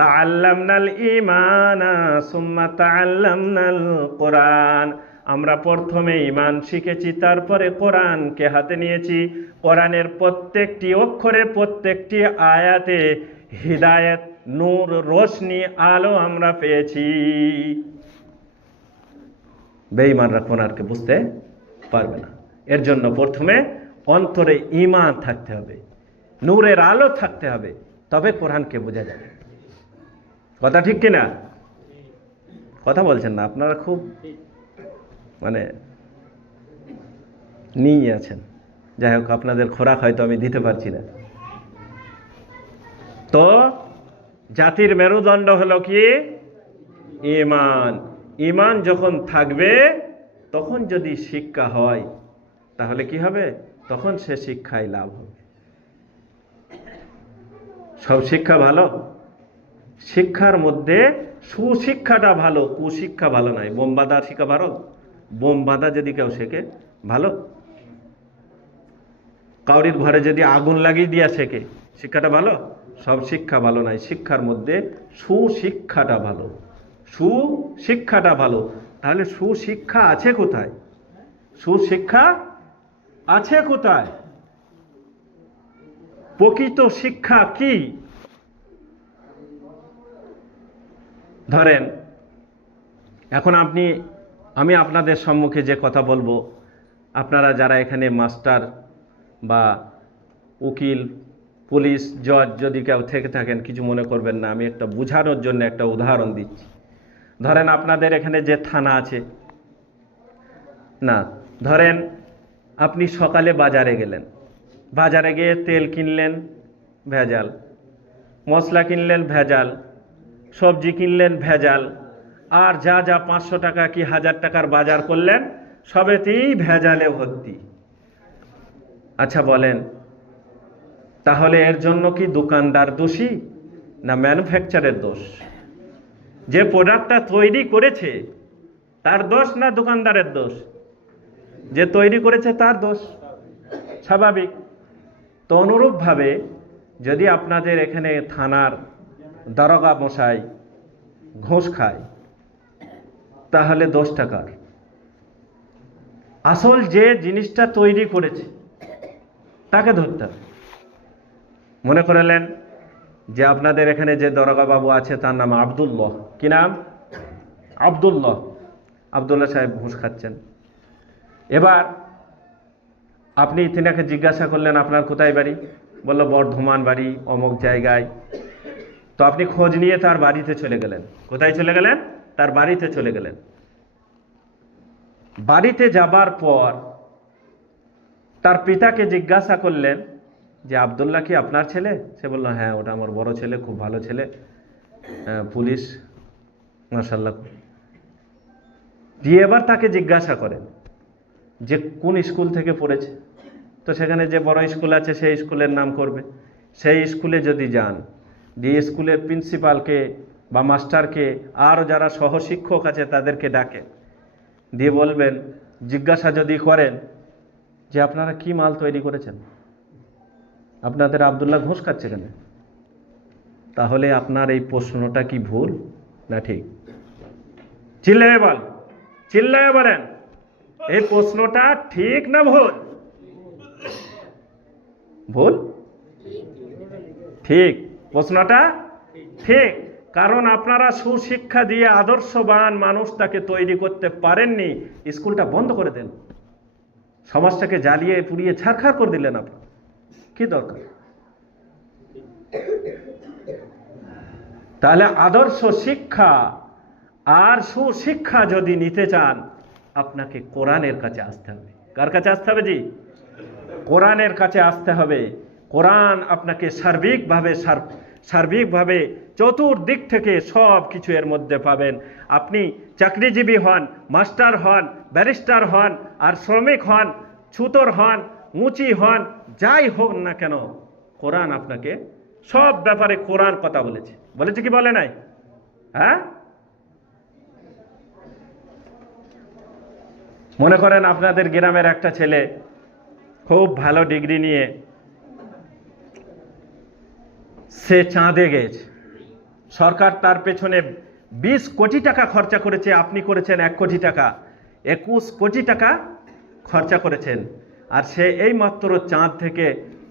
তাআল্লামনাল ঈমানা সুম্মা তাআল্লামনাল কোরআন। আমরা প্রথমে ঈমান শিখেছি, তারপরে কোরআনকে হাতে নিয়েছি। কোরআনের প্রত্যেকটি অক্ষরে, প্রত্যেকটি আয়াতে হিদায়াত, নূর, রোশনি, আলো আমরা পেয়েছি। বেঈমানরা কোরআনকে বুঝতে পারবে না। এর জন্য প্রথমে অন্তরে ঈমান থাকতে হবে, নূরের আলো থাকতে হবে, তবে কোরআনকে বোঝা যাবে। কথা ঠিক কিনা? কথা বলছেন না আপনারা, খুব মানে নিয়ে আছেন। যাই হোক, আপনাদের খোরাক হয়তো আমি দিতে পারছি না। তো জাতির মেরুদণ্ড হলো কি? ঈমান। ঈমান যখন থাকবে তখন যদি শিক্ষা হয় তাহলে কি হবে? তখন সে শিক্ষায় লাভ হবে। সব শিক্ষা ভালো, শিক্ষার মধ্যে সুশিক্ষাটা ভালো, কুশিক্ষা ভালো নয়। বোম বাঁধা শিক্ষা ভালো, বোম বাঁধা যদি কেউ শেখে ভালো। কাউরির ঘরে যদি আগুন লাগিয়ে দিয়া শেখে, শিক্ষাটা ভালো? সব শিক্ষা ভালো নয়। শিক্ষার মধ্যে সুশিক্ষাটা ভালো, সুশিক্ষাটা ভালো। তাহলে সুশিক্ষা আছে কোথায়? সুশিক্ষা আছে কোথায়? প্রকৃত শিক্ষা কি? ধরেন এখন আমি আপনাদের সম্মুখে যে কথা বলবো, আপনারা যারা এখানে মাস্টার বা উকিল, পুলিশ, জজ যদি কেউ থেকে থাকেন কিছু মনে করবেন না, আমি একটা বোঝানোর জন্য একটা উদাহরণ দিচ্ছি। ধরেন আপনাদের এখানে যে থানা আছে না, ধরেন আপনি সকালে বাজারে গেলেন, বাজারে গিয়ে তেল কিনলেন ভেজাল, মশলা কিনলেন ভেজাল, সবজি কিনলেন ভেজাল, আর যা যা 500 টাকা কি 1000 টাকার বাজার করলেন সবেতেই ভেজালে ভর্তি। আচ্ছা বলেন, তাহলে এর জন্য কি দোকানদার দোষী না ম্যানুফ্যাকচারের দোষ? যে প্রোডাক্টটা তৈরি করেছে তার দোষ না দোকানদারের দোষ? যে তৈরি করেছে তার দোষ, স্বাভাবিক। তো অনুরূপভাবে যদি আপনাদের এখানে থানার দারোগা মশাই ঘুষ খায় তাহলে দোষটা কার? আসল যে জিনিসটা তৈরি করেছে তাকে ধরতে হবে। মনে করলেন যে আপনাদের এখানে যে দারোগা বাবু আছে তার নাম আব্দুল্লাহ। কি নাম? আব্দুল্লাহ। আব্দুল্লাহ সাহেব ঘুষ খাচ্ছেন। এবার আপনি তিনাকে জিজ্ঞাসা করলেন আপনার কোথায় বাড়ি? বলল বর্ধমান বাড়ি, অমুক জায়গায়। তো আপনি খোঁজ নিয়ে তার বাড়িতে চলে গেলেন। কোথায় চলে গেলেন? তার বাড়িতে চলে গেলেন। বাড়িতে যাবার পর তার পিতাকে জিজ্ঞাসা করলেন যে আব্দুল্লাহ কি আপনার ছেলে? সে বলল, হ্যাঁ, ওটা আমার বড় ছেলে, খুব ভালো ছেলে, পুলিশ, মাশাআল্লাহ। দিয়ে এবার তাকে জিজ্ঞাসা করেন যে কোন স্কুল থেকে পড়েছে। তো সেখানে যে বড় স্কুল আছে সেই স্কুলের নাম করবে। সেই স্কুলে যদি যান, দিয়ে স্কুলের প্রিন্সিপালকে বা মাস্টারকে আর যারা সহশিক্ষক আছে তাদেরকে ডাকে, দিয়ে বলবেন, জিজ্ঞাসা যদি করেন যে আপনারা কি মাল তৈরি করেছেন, আপনাদের আব্দুল্লাহ ঘুষ খাচ্ছে কেন, তাহলে আপনার এই প্রশ্নটা কি ভুল না ঠিক? চিল্লায়ে বল, চিল্লায়ে বলেন, এই প্রশ্নটা ঠিক না ভুল? ভুল? ঠিক, প্রশ্নটা ঠিক। কারণ আপনারা সুশিক্ষা দিয়ে আদর্শবান মানুষ তাকে তৈরি করতে পারেননি। স্কুলটা বন্ধ করে দেন, সমাজটাকে জ্বালিয়ে পুড়িয়ে ছারখার করে দিলেন। আপনার কি দরকার? তাহলে আদর্শ শিক্ষা আর সুশিক্ষা যদি নিতে চান, আপনাকে কোরআনের কাছে আসতে হবে। কার কাছে আসতে হবে? জি, কোরআনের কাছে আসতে হবে। কোরআন আপনাকে সার্বিকভাবে চতুর্দিক থেকে সব কিছু এর মধ্যে পাবেন। আপনি চাকরিজীবী হন, মাস্টার হন, ব্যারিস্টার হন, আর শ্রমিক হন, ছুতর হন, মুচি হন, যাই হোক না কেন, কোরআন আপনাকে সব ব্যাপারে কোরআন কথা বলেছে। বলেছে কি বলে নাই? হ্যাঁ, মনে করেন আপনাদের গ্রামের একটা ছেলে খুব ভালো ডিগ্রি নিয়ে সে চাঁদে গেছে। সরকার তার পেছনে 20 কোটি টাকা খরচা করেছে, আপনি করেছেন 1 কোটি টাকা, 21 কোটি টাকা খরচা করেছেন। আর সে এই মাত্র চাঁদ থেকে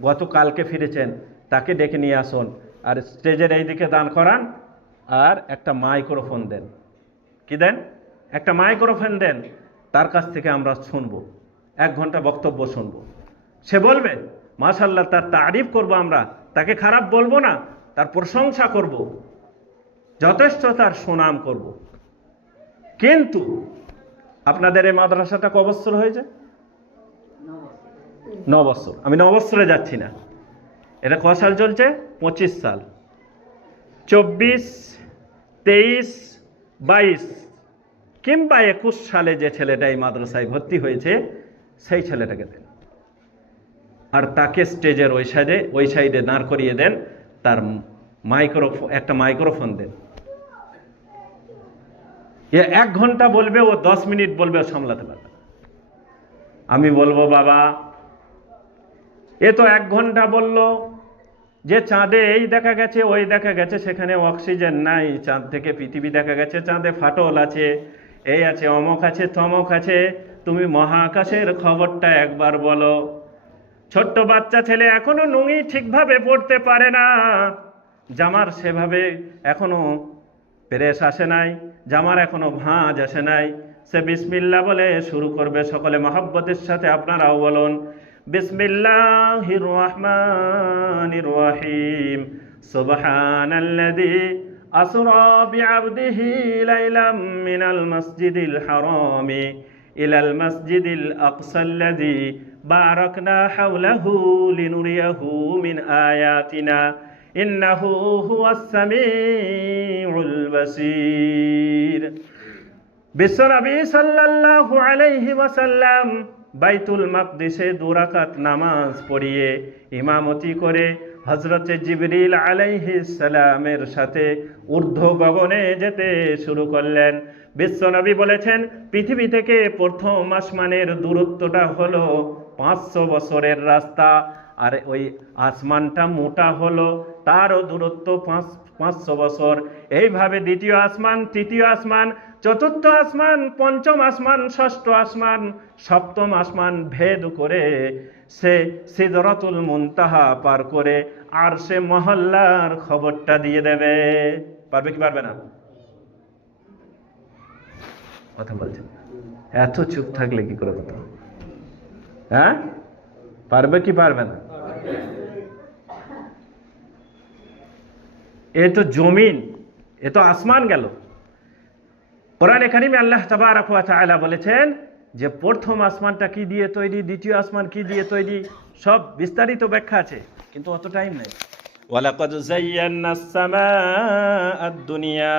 গতকালকে ফিরেছেন। তাকে ডেকে নিয়ে আসুন, আর স্টেজের এই দিকে দান করান, আর একটা মাইক্রোফোন দেন। কি দেন? একটা মাইক্রোফোন দেন। তার কাছ থেকে আমরা শুনবো, 1 ঘন্টা বক্তব্য শুনবো। সে বলবে মাশাআল্লাহ, তার তারিফ করব, আমরা তাকে খারাপ বলবো না, তার প্রশংসা করব, যথেষ্ট তার সুনাম করব। কিন্তু আপনাদের এই মাদ্রাসাটা ক বছর হয়েছে? 9 বছর। আমি 9 বছরে যাচ্ছি না। এটা ক সাল চলছে? 25 সাল। 24, 23, 22 কিংবা 21 সালে যে ছেলেটা এই মাদ্রাসায় ভর্তি হয়েছে, সেই ছেলেটাকে দেন, আর তাকে স্টেজের ওই সাইডে দাঁড় করিয়ে দেন, তার একটা মাইক্রোফোন দেন। 1 ঘন্টা বলবে, ও 10 মিনিট বলবে, ও সামলাতে পারবে। আমি বলবো, বাবা, এ তো 1 ঘন্টা বলল যে চাঁদে এই দেখা গেছে, ওই দেখা গেছে, সেখানে অক্সিজেন নাই, চাঁদ থেকে পৃথিবী দেখা গেছে, চাঁদে ফাটল আছে, এই আছে, অমক আছে, তমক আছে, তুমি মহাকাশের খবরটা একবার বলো। ছোট্ট বাচ্চা ছেলে এখনো নুঙ্গি ঠিকভাবে পড়তে পারে না, জামার সেভাবে এখনো প্রেস আসে নাই, জামার এখনো ভাঁজ আসে নাই, সে বিসমিল্লাহ বলে শুরু করবে। সকলে মহব্বতের সাথে আপনারাও বলুন, বিসমিল্লাহির রহমানির রহিম। সুবহানাল্লাযী আসরা বিআবদিহি লাইলাম মিনাল মাসজিদিল হারামি ইলাল মাসজিদিল আকসাল্লাযী বারাকনা হাওলাহু লিনুরিয়াহু মিন আয়াতিনা ইন্নাহু হুয়াস সামিউল বাসীর। বিশ্বনবী সাল্লাল্লাহু আলাইহি ওয়াসাল্লাম বাইতুল মাকদিসে 2 রাকাত নামাজ পড়িয়ে ইমামতি করে হযরতে জিবরিল আলাইহিস সালামের সাথে ঊর্ধ্ব গগনে যেতে শুরু করলেন। বিশ্বনবী বলেছেন, পৃথিবী থেকে প্রথম আসমানের দূরত্বটা হলো 500 বছরের রাস্তা, আর ওই আসমানটা মোটা হলো, তারও দূরত্ব 500 বছর। এইভাবে দ্বিতীয় আসমান, তৃতীয় আসমান, চতুর্থ আসমান, পঞ্চম আসমান, ষষ্ঠ আসমান, সপ্তম আসমান ভেদ করে সে সিদরাতুল মুনতাহা পার করে আর সে মহল্লার খবরটা দিয়ে দেবে। পারবে কি পারবে না? কথা বলছেন, এত চুপ থাকলে কি করে কথা? হ্যাঁ, পারবে কি পারবে না? এ তো জমিন, এ তো আসমান গেল। কোরআনে কারিমে আল্লাহ তাবারক ওয়া তাআলা বলেছেন যে প্রথম আসমানটা কি দিয়ে তৈরি, দ্বিতীয় আসমান কি দিয়ে তৈরি, সব বিস্তারিত ব্যাখ্যা আছে, কিন্তু অত টাইম নেই। ওয়ালাকাদ যায়্যানাস সামাআদ দুনিয়া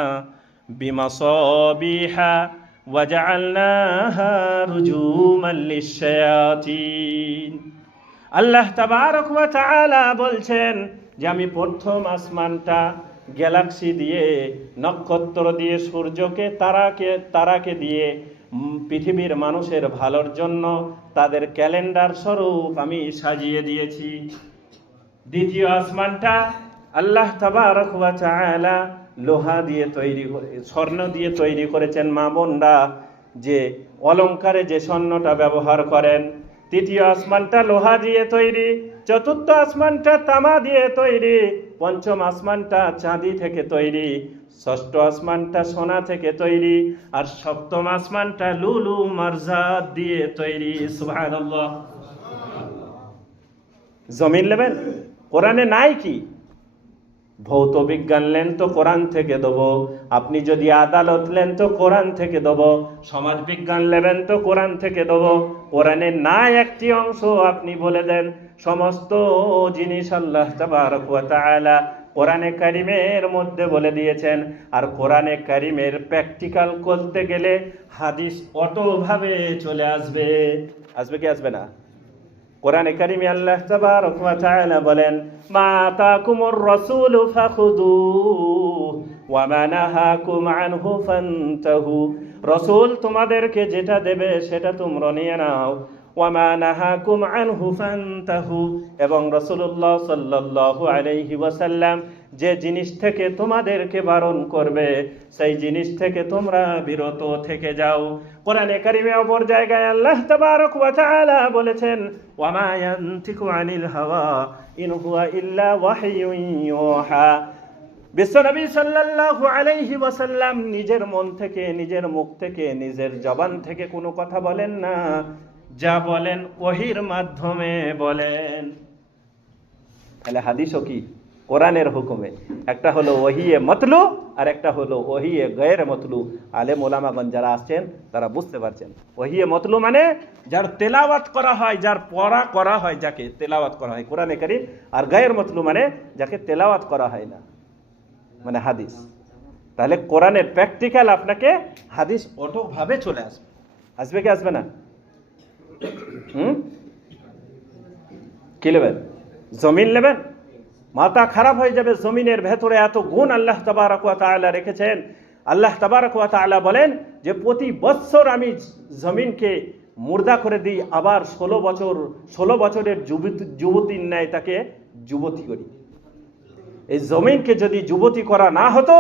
বিমাসাবিহা ওয়া জাআলনাহা রুজুমান লিশ-শায়াতিন। আল্লাহ তাবারক ওয়া তাআলা বলছেন যে আমি প্রথম আসমানটা গ্যালাক্সি দিয়ে, নক্ষত্র দিয়ে, সূর্যকে, তারাকে দিয়ে পৃথিবীর মানুষের ভালোর জন্য তাদের ক্যালেন্ডার স্বরূপ আমি সাজিয়ে দিয়েছি। দ্বিতীয় আসমানটা আল্লাহ তাবারক ওয়া তাআলা লোহা দিয়ে তৈরি করে, স্বর্ণ দিয়ে তৈরি করেছেন মা বোনরা, যে অলংকারে যে স্বর্ণটা ব্যবহার করেন। তৃতীয় আসমানটা লোহা দিয়ে তৈরি, চতুর্থ আসমানটা তামা দিয়ে তৈরি, পঞ্চম আসমানটা চাঁদি থেকে তৈরি, ষষ্ঠ আসমানটা সোনা থেকে তৈরি, আর সপ্তম আসমানটা লুলু মারজাদ দিয়ে তৈরি। সুবহানাল্লাহ। জমিন নেবেন, কোরআনে নাই কি? ভৌত বিজ্ঞান নেন তো কোরআন থেকে দেবো, আপনি যদি আদালত নেন তো কোরআন থেকে দেবো, সমাজ বিজ্ঞান নেবেন তো কোরআন থেকে দেবো। কোরআনে নাই একটি অংশ আপনি বলে দেন। সমস্ত জিনিস আল্লাহ তাবারক ওয়া তাআলা কোরআনে কারিমের মধ্যে বলে দিয়েছেন। আর কোরআনে কারিমের প্র্যাকটিক্যাল করতে গেলে হাদিস অটোভাবে চলে আসবে। আসবে কি আসবে না? কোরআনে কারিমে আল্লাহ তাবারক ওয়া তাআলা বলেন, মা আতাকুমুর রাসূলু ফাখুযুহু ওয়া মা নাহাকুম আনহু ফান্তাহু। রাসূল তোমাদেরকে যেটা দেবে সেটা তোমরা নিয়ে নাও। ওয়া মা নাহাকুম আনহু ফান্তাহু, এবং রাসূলুল্লাহ সাল্লাল্লাহু আলাইহি ওয়াসাল্লাম যে জিনিস থেকে তোমাদেরকে বারণ করবে সেই জিনিস থেকে তোমরা বিরত থেকে যাও। কোরআনে কারিমে অপর জায়গায় আল্লাহ তাবারক ওয়া তাআলা বলেছেন, ওয়া মা ইয়ানতিকু আনিল হাওয়া ইন হুয়া ইল্লা ওয়াহয়ুন ইউহা। বিশ্বনবী সাল্লাল্লাহু আলাইহি ওয়াসাল্লাম নিজের মন থেকে, নিজের মুখ থেকে, নিজের জবান থেকে কোনো কথা বলেন না, যা বলেন ওহীর মাধ্যমে বলেন। তাহলে হাদিসও কি? কোরআনের হুকুমে। একটা হলো ওহিয়ে মতলু আর একটা হলো ওহিয়ে গায়র মতলু। আলেম ওলামাগণ যারা আসছেন তারা বুঝতে পারছেন। ওহিয়ে মতলু মানে যার তেলাওয়াত করা হয়, যার পড়া করা হয়, যাকে তেলাওয়াত করা হয় কোরআনে কারীম। আর গায়র মতলু মানে যাকে তেলাওয়াত করা হয় না, মানে হাদিস। তাহলে কোরআনের প্র্যাকটিক্যাল আপনাকে হাদিস অটোভাবে চলে আসবে। আসবে কি আসবে না? কি নেবেন? জমিন নেবেন? মাথা খারাপ হয়ে যাবে। জমিনের ভেতরে এত গুণ আল্লাহ তাবারক ওয়া তাআলা রেখেছেন। আল্লাহ তাবারক ওয়া তাআলা বলেন যে প্রতি বছর আমি জমিনকে মুর্দা করে দিই, আবার 16 বছরের যুবতীর ন্যায় তাকে যুবতী করি। এই জমিনকে যদি যুবতী করা না হতো,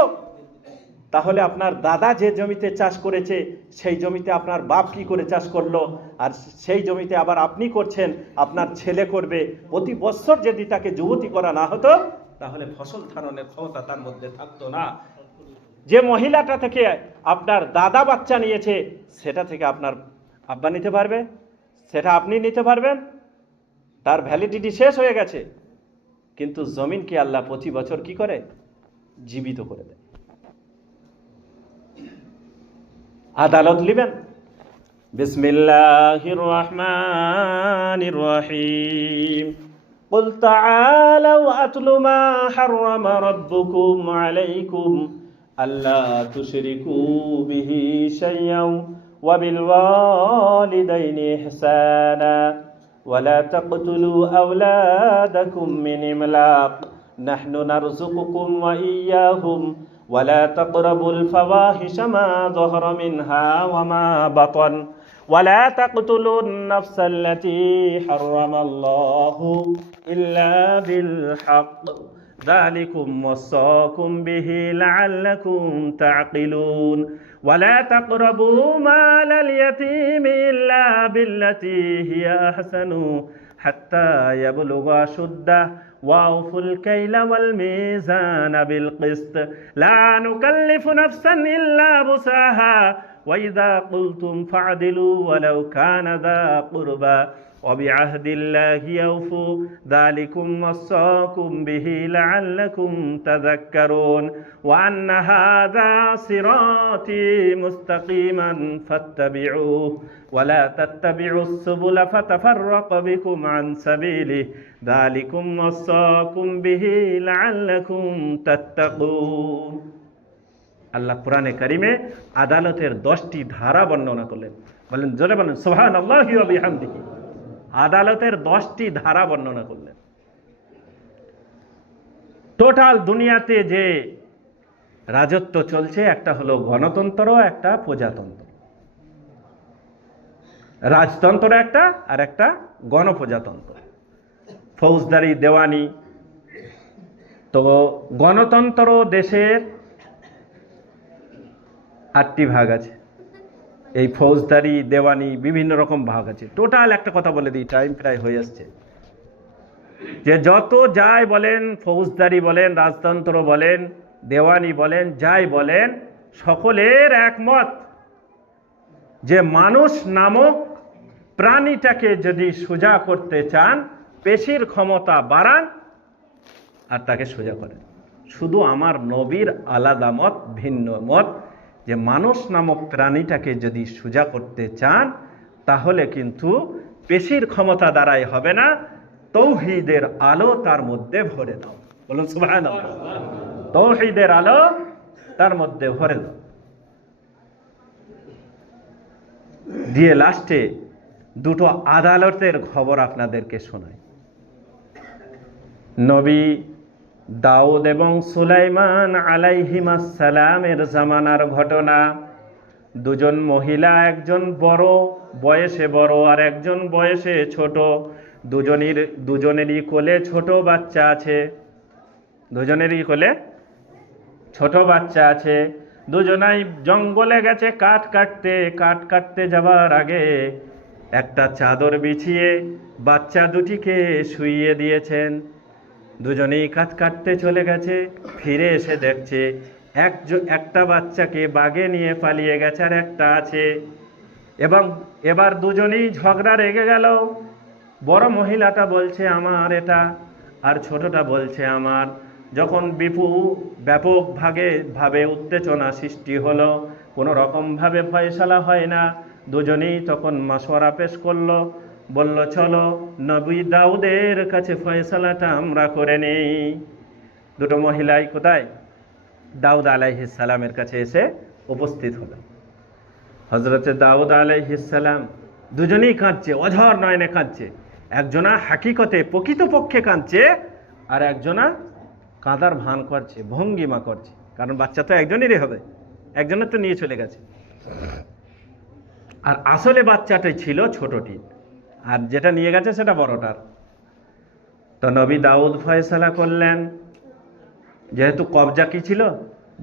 তাহলে আপনার দাদা যে জমিতে চাষ করেছে সেই জমিতে আপনার বাপ কি করে চাষ করলো, আর সেই জমিতে আবার আপনি করছেন, আপনার ছেলে করবে। প্রতি বছর যদি তাকে যুবতী করা না হতো, তাহলে ফসল ধারণের ক্ষমতা তার মধ্যে থাকতো না। যে মহিলাটা থেকে আপনার দাদা বাচ্চা নিয়েছে, সেটা থেকে আপনার আব্বা নিতে পারবে, সেটা আপনি নিতে পারবেন, তার ভ্যালিডিটি শেষ হয়ে গেছে। কিন্তু জমিনকে আল্লাহ প্রতি বছর কি করে? জীবিত করে দেয়। আদালত লিবেন। বিসমিল্লাহির রহমানির রহিম। কুল তাআলাউ আতলু মা হাররামা রাব্বুকুম আলাইকুম আল্লা তুশরিকু বিহি শাইয়্যান ওয়া বিল ওয়ালিদাইনি ইহসানা ওয়া লা তাকতুলু আওলাদাকুম মিন ইমলাক নাহনু নারযুকুকুম ওয়া ইয়্যাহুম ولا تقربوا الفواحش ما ظهر منها وما بطن ولا تقتلوا النفس التي حرم الله إلا بالحق ذلكم وصاكم به لعلكم تعقلون ولا تقربوا مال اليتيم إلا بالتي هي أحسن حتى يبلغ أشده وأوفوا الكيل والميزان بالقسط لا نكلف نفسا إلا وسعها وإذا قلتم فاعدلوا ولو كان ذا قربى وبعهد الله أوفوا ذلكم وصاكم به لعلكم تذكرون وأن هذا صراطي مستقيما فاتبعوه ولا تتبعوا السبل فتفرق بكم عن سبيله ذلكم وصاكم به لعلكم تتقون আল্লাহ কোরআনে কারিমে আদালতের 10টি ধারা বর্ণনা করলেন। বলেন জোরে বলেন সুবহানাল্লাহি ওয়া বিহামদিহি। আদালতের 10টি ধারা বর্ণনা করলেন। টোটাল দুনিয়াতে যে রাজত্ব চলছে, একটা হলো গণতন্ত্র, একটা প্রজাতন্ত্র। রাজতন্ত্র একটা, আর একটা গণপ্রজাতন্ত্র, ফৌজদারি দেওয়ানি। তো গণতন্ত্র দেশের 8টি ভাগ আছে, এই ফৌজদারি দেওয়ানি বিভিন্ন রকম ভাগ আছে। টোটাল একটা কথা বলে দিই, টাইম প্রায় হয়ে আসছে, যে যত যাই বলেন, ফৌজদারি বলেন, রাজতন্ত্র বলেন, দেওয়ানি বলেন, যাই বলেন, সকলের একমত যে মানুষ নামক প্রাণীটাকে যদি সোজা করতে চান, পেশির ক্ষমতা বাড়ান আর তাকে সোজা করেন। শুধু আমার নবীর আলাদা মত, ভিন্ন মত, যে মানুষ নামক প্রাণীটাকে যদি সোজা করতে চান তাহলে কিন্তু পেশির ক্ষমতা দ্বারাই হবে না, তৌহিদের আলো তার মধ্যে ভরে দাও। বলুন সুবহানাল্লাহ। তৌহিদের আলো তার মধ্যে ভরে দাও। দিয়ে লাস্টে দুটো আদালতের খবর আপনাদেরকে শোনাই। নবী দাউদ এবং সুলাইমান আলাইহিমাস সালামের জামানার ঘটনা। দুজন মহিলা, একজন বড়, বয়সে বড়, আর একজন বয়সে ছোট। দুজনেরই কোলে ছোট বাচ্চা আছে। দুজনেরই কোলে ছোট বাচ্চা আছে। দুজনাই জঙ্গলে গেছে কাঠ কাটতে যাবার আগে একটা চাদর বিছিয়ে বাচ্চা দুটিকে শুইয়ে দিয়েছেন। দুজনেই কাঠ কাটতে চলে গেছে, ফিরে এসে দেখছে একটা বাচ্চাকে বাগে নিয়ে পালিয়ে গেছে আর একটা আছে। এবং এবার দুজনেই ঝগড়া রেগে গেল। বড় মহিলাটা বলছে আমার এটা, আর ছোটটা বলছে আমার। যখন ব্যাপকভাবে উত্তেজনা সৃষ্টি হলো, কোনো রকমভাবে ফয়সালা হয় না। দুজনেই তখন মাশওয়ারা পেশ করলো, বলল চলো নবী দাউদের কাছে ফয়সালাটা আমরা করে নেই। দুটো মহিলাই কোথায়? দাউদ আলাইহিস সালামের কাছে এসে উপস্থিত হলো। হযরতে দাউদ আলাইহিস সালাম দুজনেই কাঁদছে, অঝর নয়নে কাঁদছে। একজনা হাকিকতে প্রকৃতপক্ষে কাঁদছে, আর একজনা কাঁদার ভান করছে, ভঙ্গিমা করছে, কারণ বাচ্চা তো একজনেরই হবে, একজনের তো নিয়ে চলে গেছে। আর আসলে বাচ্চাটাই ছিল ছোটটি, আর যেটা নিয়ে গেছে সেটা বড়টার। তো নবী দাউদ ফয়সালা করলেন, যেহেতু কবজা কি ছিল,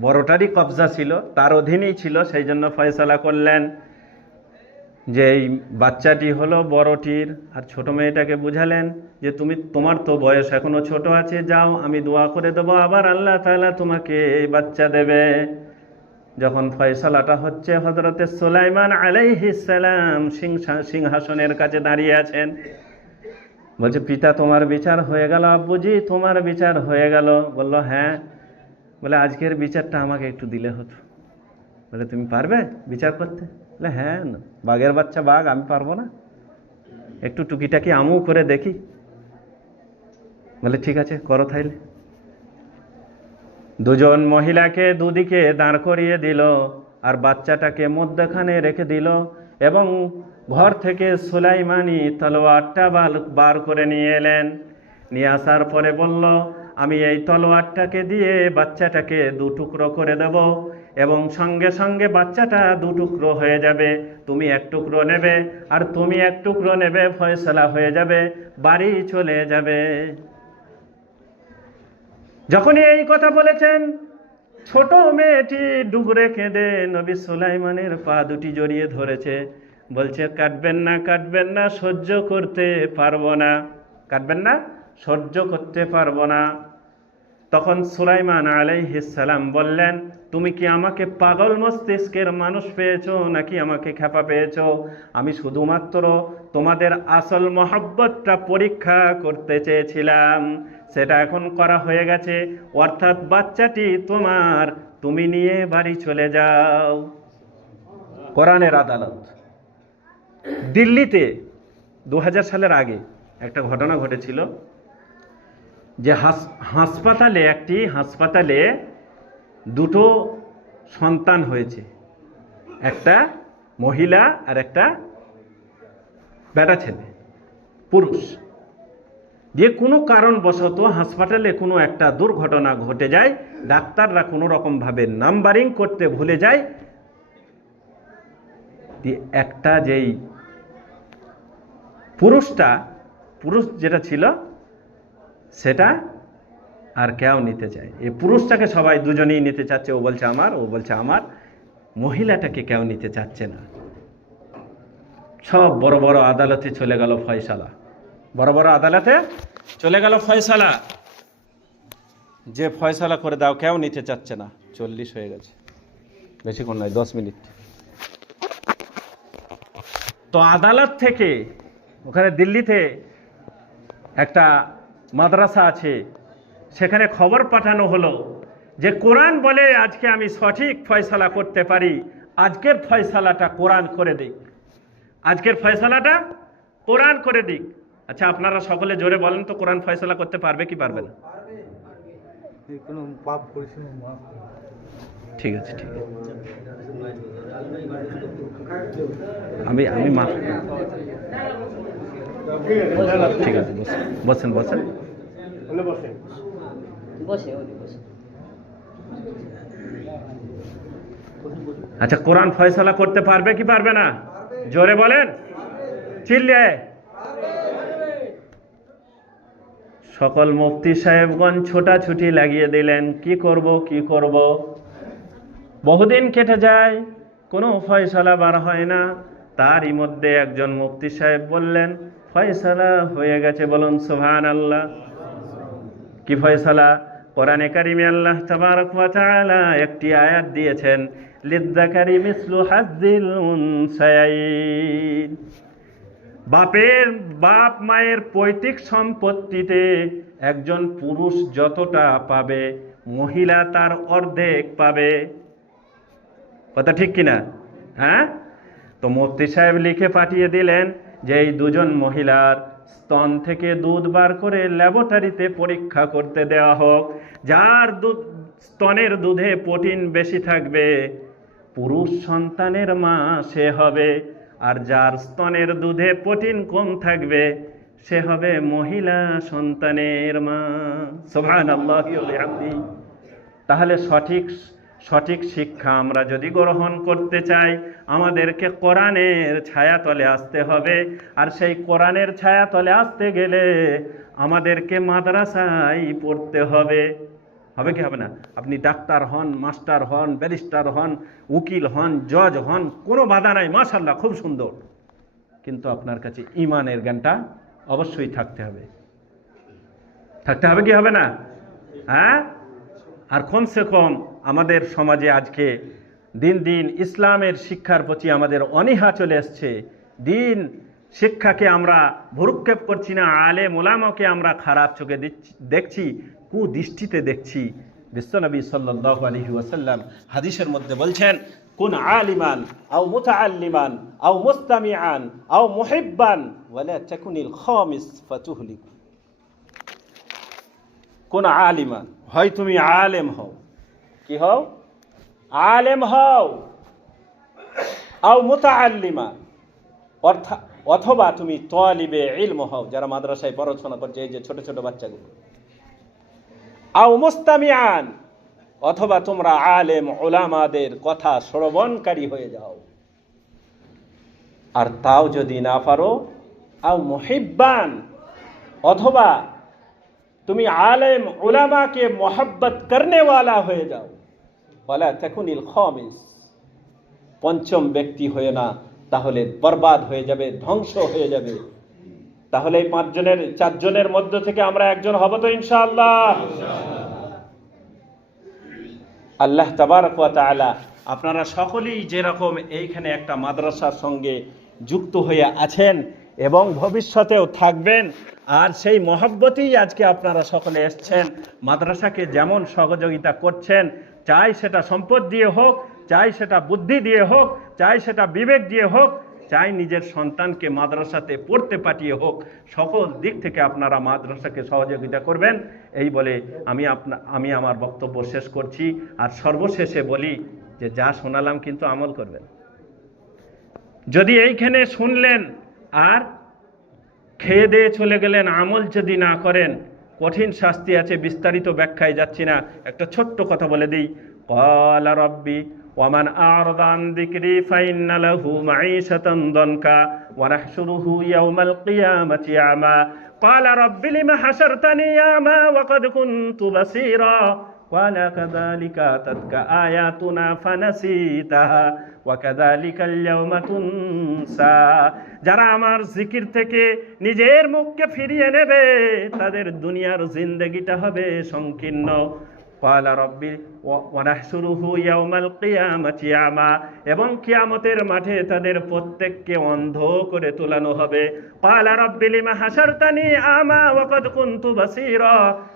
বড়টারই কবজা ছিল, তার অধীনেই ছিল, সেই জন্য ফয়সালা করলেন যে এই বাচ্চাটি হলো বড়টির। আর ছোট মেয়েটাকে বুঝালেন যে তোমার তো বয়স এখনো ছোট আছে, যাও আমি দোয়া করে দেবো, আবার আল্লাহ তাআলা তোমাকে এই বাচ্চা দেবে। যখন ফয়সালাটা হচ্ছে, হযরতে সুলাইমান আলাইহিস সালাম সিংহাসনের কাছে দাঁড়িয়ে আছেন। বলছে পিতা তোমার বিচার হয়ে গেল, আব্বুজি তোমার বিচার হয়ে গেল। বলল হ্যাঁ। বলে আজকের বিচারটা আমাকে একটু দিলে হতো। বলে তুমি পারবে বিচার করতে? বলে হ্যাঁ, না বাঘের বাচ্চা বাঘ, আমি পারবো না, একটু টুকিটাকি আমু করে দেখি। বলে ঠিক আছে করো তাইলে। দুজন মহিলাকে দুদিকে দাঁড় করিয়ে দিল, আর বাচ্চাটাকে মধ্যখানে রেখে দিল, এবং ঘর থেকে সুলাইমানি তলোয়ারটা বার করে নিয়ে এলেন। নিয়ে আসার পরে বলল আমি এই তলোয়ারটাকে দিয়ে বাচ্চাটাকে 2 টুকরো করে দেব, এবং সঙ্গে সঙ্গে বাচ্চাটা 2 টুকরো হয়ে যাবে। তুমি 1 টুকরো নেবে আর তুমি 1 টুকরো নেবে, ফয়সালা হয়ে যাবে, বাড়ি চলে যাবে। যখনই এই কথা বলেছেন, ছোট মেয়েটি ডুকরে কেঁদে নবী সুলাইমানের পা দুটি জড়িয়ে ধরেছে। বলছে কাটবেন না, কাটবেন না, সহ্য করতে পারবো না, কাটবেন না, সহ্য করতে পারবো না। তখন সুলাইমান আলাইহিস সালাম বললেন তুমি কি আমাকে পাগল মস্তিষ্কের মানুষ পেয়েছো নাকি আমাকে খেপা পেয়েছো? আমি শুধুমাত্র তোমাদের আসল মহব্বতটা পরীক্ষা করতে চেয়েছিলাম, সেটা এখন করা হয়ে গেছে। অর্থাৎ বাচ্চাটি তোমার, তুমি নিয়ে বাড়ি চলে যাও। কোরআনের আদালত। দিল্লিতে 2000 সালের আগে একটা ঘটনা ঘটেছিল যে হাসপাতালে দুটো সন্তান হয়েছে, একটা মহিলা আর একটা বেটা ছেলে, পুরুষ। যে কোনো কারণবশত হাসপাতালে কোনো একটা দুর্ঘটনা ঘটে যায়, ডাক্তাররা কোনো রকমভাবে নাম্বারিং করতে ভুলে যায়, একটা যেই পুরুষ যেটা ছিল সেটা আর কেউ নিতে চায়। এই পুরুষটাকে সবাই দুজনেই নিতে চাচ্ছে, ও বলছে আমার, ও বলছে আমার। মহিলাটাকে কেউ নিতে চাচ্ছে না। সব বড় বড় আদালতে চলে গেল ফয়সালা, বড় বড় আদালতে চলে গেল ফয়সালা, যে ফয়সালা করে দাও, কেউ নিতে চাচ্ছে না। 40 হয়ে গেছে, বেশিক্ষণ নয়, 10 মিনিট। তো আদালত থেকে, ওখানে দিল্লিতে একটা মাদ্রাসা আছে, সেখানে খবর পাঠানো হলো যে কোরআন বলে আজকে আমি সঠিক ফয়সালা করতে পারি, আজকের ফয়সালাটা কোরআন করে দিক, আজকের ফয়সালাটা কোরআন করে দিক। আচ্ছা, আপনারা সকলে জোরে বলেন তো, কোরআন ফয়সালা করতে পারবে কি পারবে না? ঠিক আছে, ঠিক আছে, আমি মাফ, ঠিক আছে, বসেন। আচ্ছা, কোরআন ফয়সালা করতে পারবে কি পারবে না? জোরে বলেন, চিল্লিয়ে। সকল মুফতি সাহেবগণ ছোটাছুটি লাগিয়ে দিলেন, কি করব। বহুদিন কেটে যায়, কোনো ফয়সালা বার হয় না। তারই মধ্যে একজন মুফতি সাহেব বললেন, ফয়সালা হয়ে গেছে। বলুন সুবহানাল্লাহ। কি ফয়সালা? কোরআনে কারিমে আল্লাহ তাবারক ওয়া তাআলা একটি আয়াত দিয়েছেন, লিযযাকারি মিসলু হাজ্জিল উনসায়াইন। বাপ মায়ের পৈতৃক সম্পত্তিতে একজন পুরুষ যতটা পাবে, মহিলা তার অর্ধেক পাবে। কথা ঠিক কিনা? হ্যাঁ। তো মুফতি সাহেব লিখে পাঠিয়ে দিলেন যে এই দুজন মহিলার স্তন থেকে দুধ বার করে ল্যাবরেটরিতে পরীক্ষা করতে দেওয়া হোক। যার স্তনের দুধে প্রোটিন বেশি থাকবে, পুরুষ সন্তানের মা সে হবে, আর যার স্তনের দুধে প্রোটিন কম থাকবে, সে হবে মহিলা সন্তানের মা। সুবহানাল্লাহি ওয়া বিহামদিহি। তাহলে সঠিক শিক্ষা আমরা যদি গ্রহণ করতে চাই, আমাদেরকে কোরআনের ছায়াতলে আসতে হবে। আর সেই কোরআনের ছায়াতলে আসতে গেলে আমাদেরকে মাদ্রাসায় পড়তে হবে। হবে কি হবে না? আপনি ডাক্তার হন, মাস্টার হন, ব্যারিস্টার হন, উকিল হন, জজ হন, কোনো বাধা নাই, মাশাআল্লাহ, খুব সুন্দর। কিন্তু আপনার কাছে ঈমানের জ্ঞানটা অবশ্যই থাকতে হবে কি হবে না? হ্যাঁ। আর কমসে কম আমাদের সমাজে আজকে দিন দিন ইসলামের শিক্ষার প্রতি আমাদের অনীহা চলে এসছে। দিন শিক্ষাকে আমরা ভ্রুক্ষেপ করছি না, আলেম ওলামাকে আমরা খারাপ চোখে দেখছি, কুদৃষ্টিতে দেখছি। বিশ্বনবী সাল্লাল্লাহু আলাইহি ওয়াসাল্লাম হাদিসের মধ্যে বলছেন, কুন আলিমান আও মুতাআল্লিমান আও মুস্তামিআন আও মুহিব্বান ওয়ালা তাকুনিল খামিস ফাতুহলিক। কোন আলিমান, হয় তুমি আলেম হও, কি হও? আলেম হও, আও মুতাআল্লিমান, অথবা তুমি তালিবে ইলম হও, যারা মাদ্রাসায় পড়াশোনা করছে, এই যে ছোট ছোট বাচ্চাগুলো। আও মুস্তামিআন, অথবা তোমরা আলেম উলামাদের কথা শ্রবণকারী হয়ে যাও। আর তাও যদি না পারো, আও মুহিব্বান, অথবা তুমি আলেম উলামাকে মোহাব্বত করনে ওয়ালা হয়ে যাও। ওয়ালা তাকুনিল খামিস, পঞ্চম ব্যক্তি হয়ে না, তাহলে বরবাদ হয়ে যাবে, ধ্বংস হয়ে যাবে। তাহলে এই 4জনের মধ্য থেকে আমরা একজন হব তো ইনশাআল্লাহ। আল্লাহ তাবারক ওয়া তাআলা আপনারা সকলেই যেরকম এইখানে একটা মাদ্রাসার সঙ্গে যুক্ত হয়ে আছেন এবং ভবিষ্যতেও থাকবেন, আর সেই মহব্বতেই আজকে আপনারা সকলে এসছেন, মাদ্রাসাকে যেমন সহযোগিতা করছেন, চাই সেটা সম্পদ দিয়ে হোক, চাই সেটা বুদ্ধি দিয়ে হোক, চাই সেটা বিবেক দিয়ে হোক, চাই নিজের সন্তানকে মাদ্রাসাতে পড়তে পাঠিয়ে হোক, সকল দিক থেকে আপনারা মাদ্রাসাকে সহযোগিতা করবেন। এই বলে আমি আমার বক্তব্য শেষ করছি। আর সর্বশেষে বলি যে যা শোনালাম কিন্তু আমল করবেন। যদি এইখানে শুনলেন আর খেয়ে দিয়ে চলে গেলেন, আমল যদি না করেন, কঠিন শাস্তি আছে। বিস্তারিত ব্যাখ্যায় যাচ্ছি না, একটা ছোট্ট কথা বলে দিই। ক্বালা রাব্বি ওয়ামান আ'রাদা আন যিকরি ফাইন্না লাহু মাঈশাতান দানকা ওয়া নাহশুরুহু ইয়াওমাল কিয়ামাতি আমা ক্বালা রাব্বি লিমা হাশারতানি আমা ওয়া ক্বাদ কুনতু বাসীরা ক্বালা কাযালিকা আতাতকা আয়াতুনা ফানাসিতাহা ওয়া কাযালিকাল ইয়াওমা তুনসা। যারা আমার জিকির থেকে নিজের মুখকে ফিরিয়ে নেবে তাদের দুনিয়ার জিন্দেগিটা হবে সংকীর্ণ। ক্বালা রাব্বি ওয়া নাহশুরুহু ইয়াওমাল কিয়ামাতি আমা, এবং কিয়ামতের মাঠে তাদের প্রত্যেককে অন্ধ করে তোলানো হবে। ক্বালা রাব্বি লিমা হাশারতানি আমা ওয়া ক্বাদ কুনতু বাসীরা,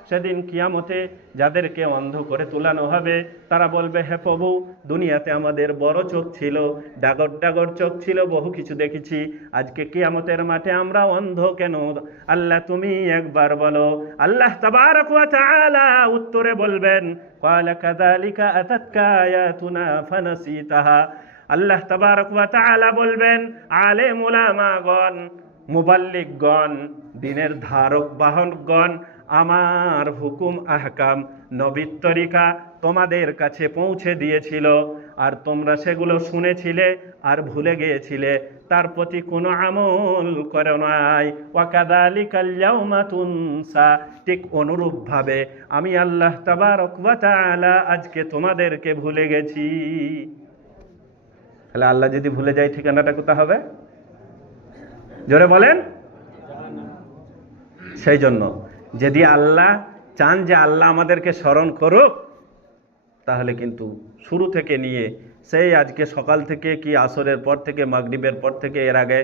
সেদিন কিয়ামতে যাদেরকে অন্ধ করে তোলানো হবে তারা বলবে, হে প্রভু, দুনিয়াতে আমাদের বড় চোখ ছিল, ডাগর ডাগর চোখ ছিল, বহু কিছু দেখেছি, আজকে কিয়ামতের মাঠে আমরা অন্ধ কেন? আল্লাহ তুমি একবার বলো। আল্লাহ তাবারক ওয়া তাআলা উত্তরে বলবেন, ক্বালা কাযালিকা আতাতকা আয়াতুনা ফানাসিতাহা। আল্লাহ তাবারক ওয়া তাআলা বলবেন, আলেম উলামাগণ, মুবাল্লিগগণ, দ্বীনের ধারক বাহকগণ, আমার হুকুম আহকাম নবীর তরিকা তোমাদের কাছে পৌঁছে দিয়েছিল, আর তোমরা সেগুলো শুনেছিলে আর ভুলে গিয়েছিলে, তার প্রতি কোনো আমল করো নাই। ওয়া কাযালিকাল ইয়াওমা তুনসা, ঠিক অনুরূপভাবে আমি আল্লাহ তাবারক ওয়া তাআলা আজকে তোমাদেরকে ভুলে গেছি। তাহলে আল্লাহ যদি ভুলে যায়, ঠিকানাটা কোথায় হবে? জোরে বলেন। সেই জন্য যদি আল্লাহ চান যে আল্লাহ আমাদেরকে স্মরণ করুক, তাহলে কিন্তু শুরু থেকে নিয়ে সেই আজকে সকাল থেকে কি আসরের পর থেকে মাগরিবের পর থেকে, এর আগে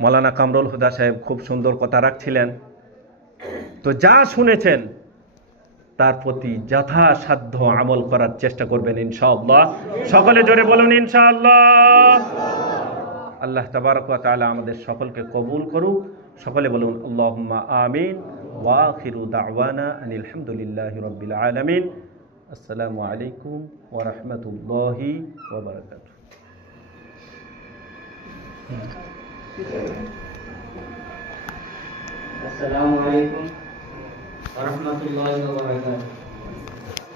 মৌলানা কামরুল হুদা সাহেব খুব সুন্দর কথা রাখছিলেন, তো যা শুনেছেন তার প্রতি যথাসাধ্য আমল করার চেষ্টা করবেন ইনশাআল্লাহ। সকলে জোরে বলুন ইনশাআল্লাহ। আল্লাহ তাবারক ওয়া তাআলা আমাদের সকলকে কবুল করুক। সকলে বলুন আল্লাহুম্মা আমিন। ওয়া আখিরু দাওয়ানা আনিল হামদুলিল্লাহি রাব্বিল আলামিন। আসসালামু আলাইকুম ওয়া রাহমাতুল্লাহি ওয়া বারাকাতুহু। আসসালামু আলাইকুম ওয়া রাহমাতুল্লাহি ওয়া বারাকাতুহু।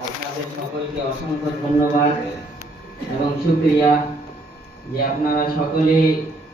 আপনাদের সকলকে অসংখ্য ধন্যবাদ এবং শুকরিয়া যে আপনারা সকলে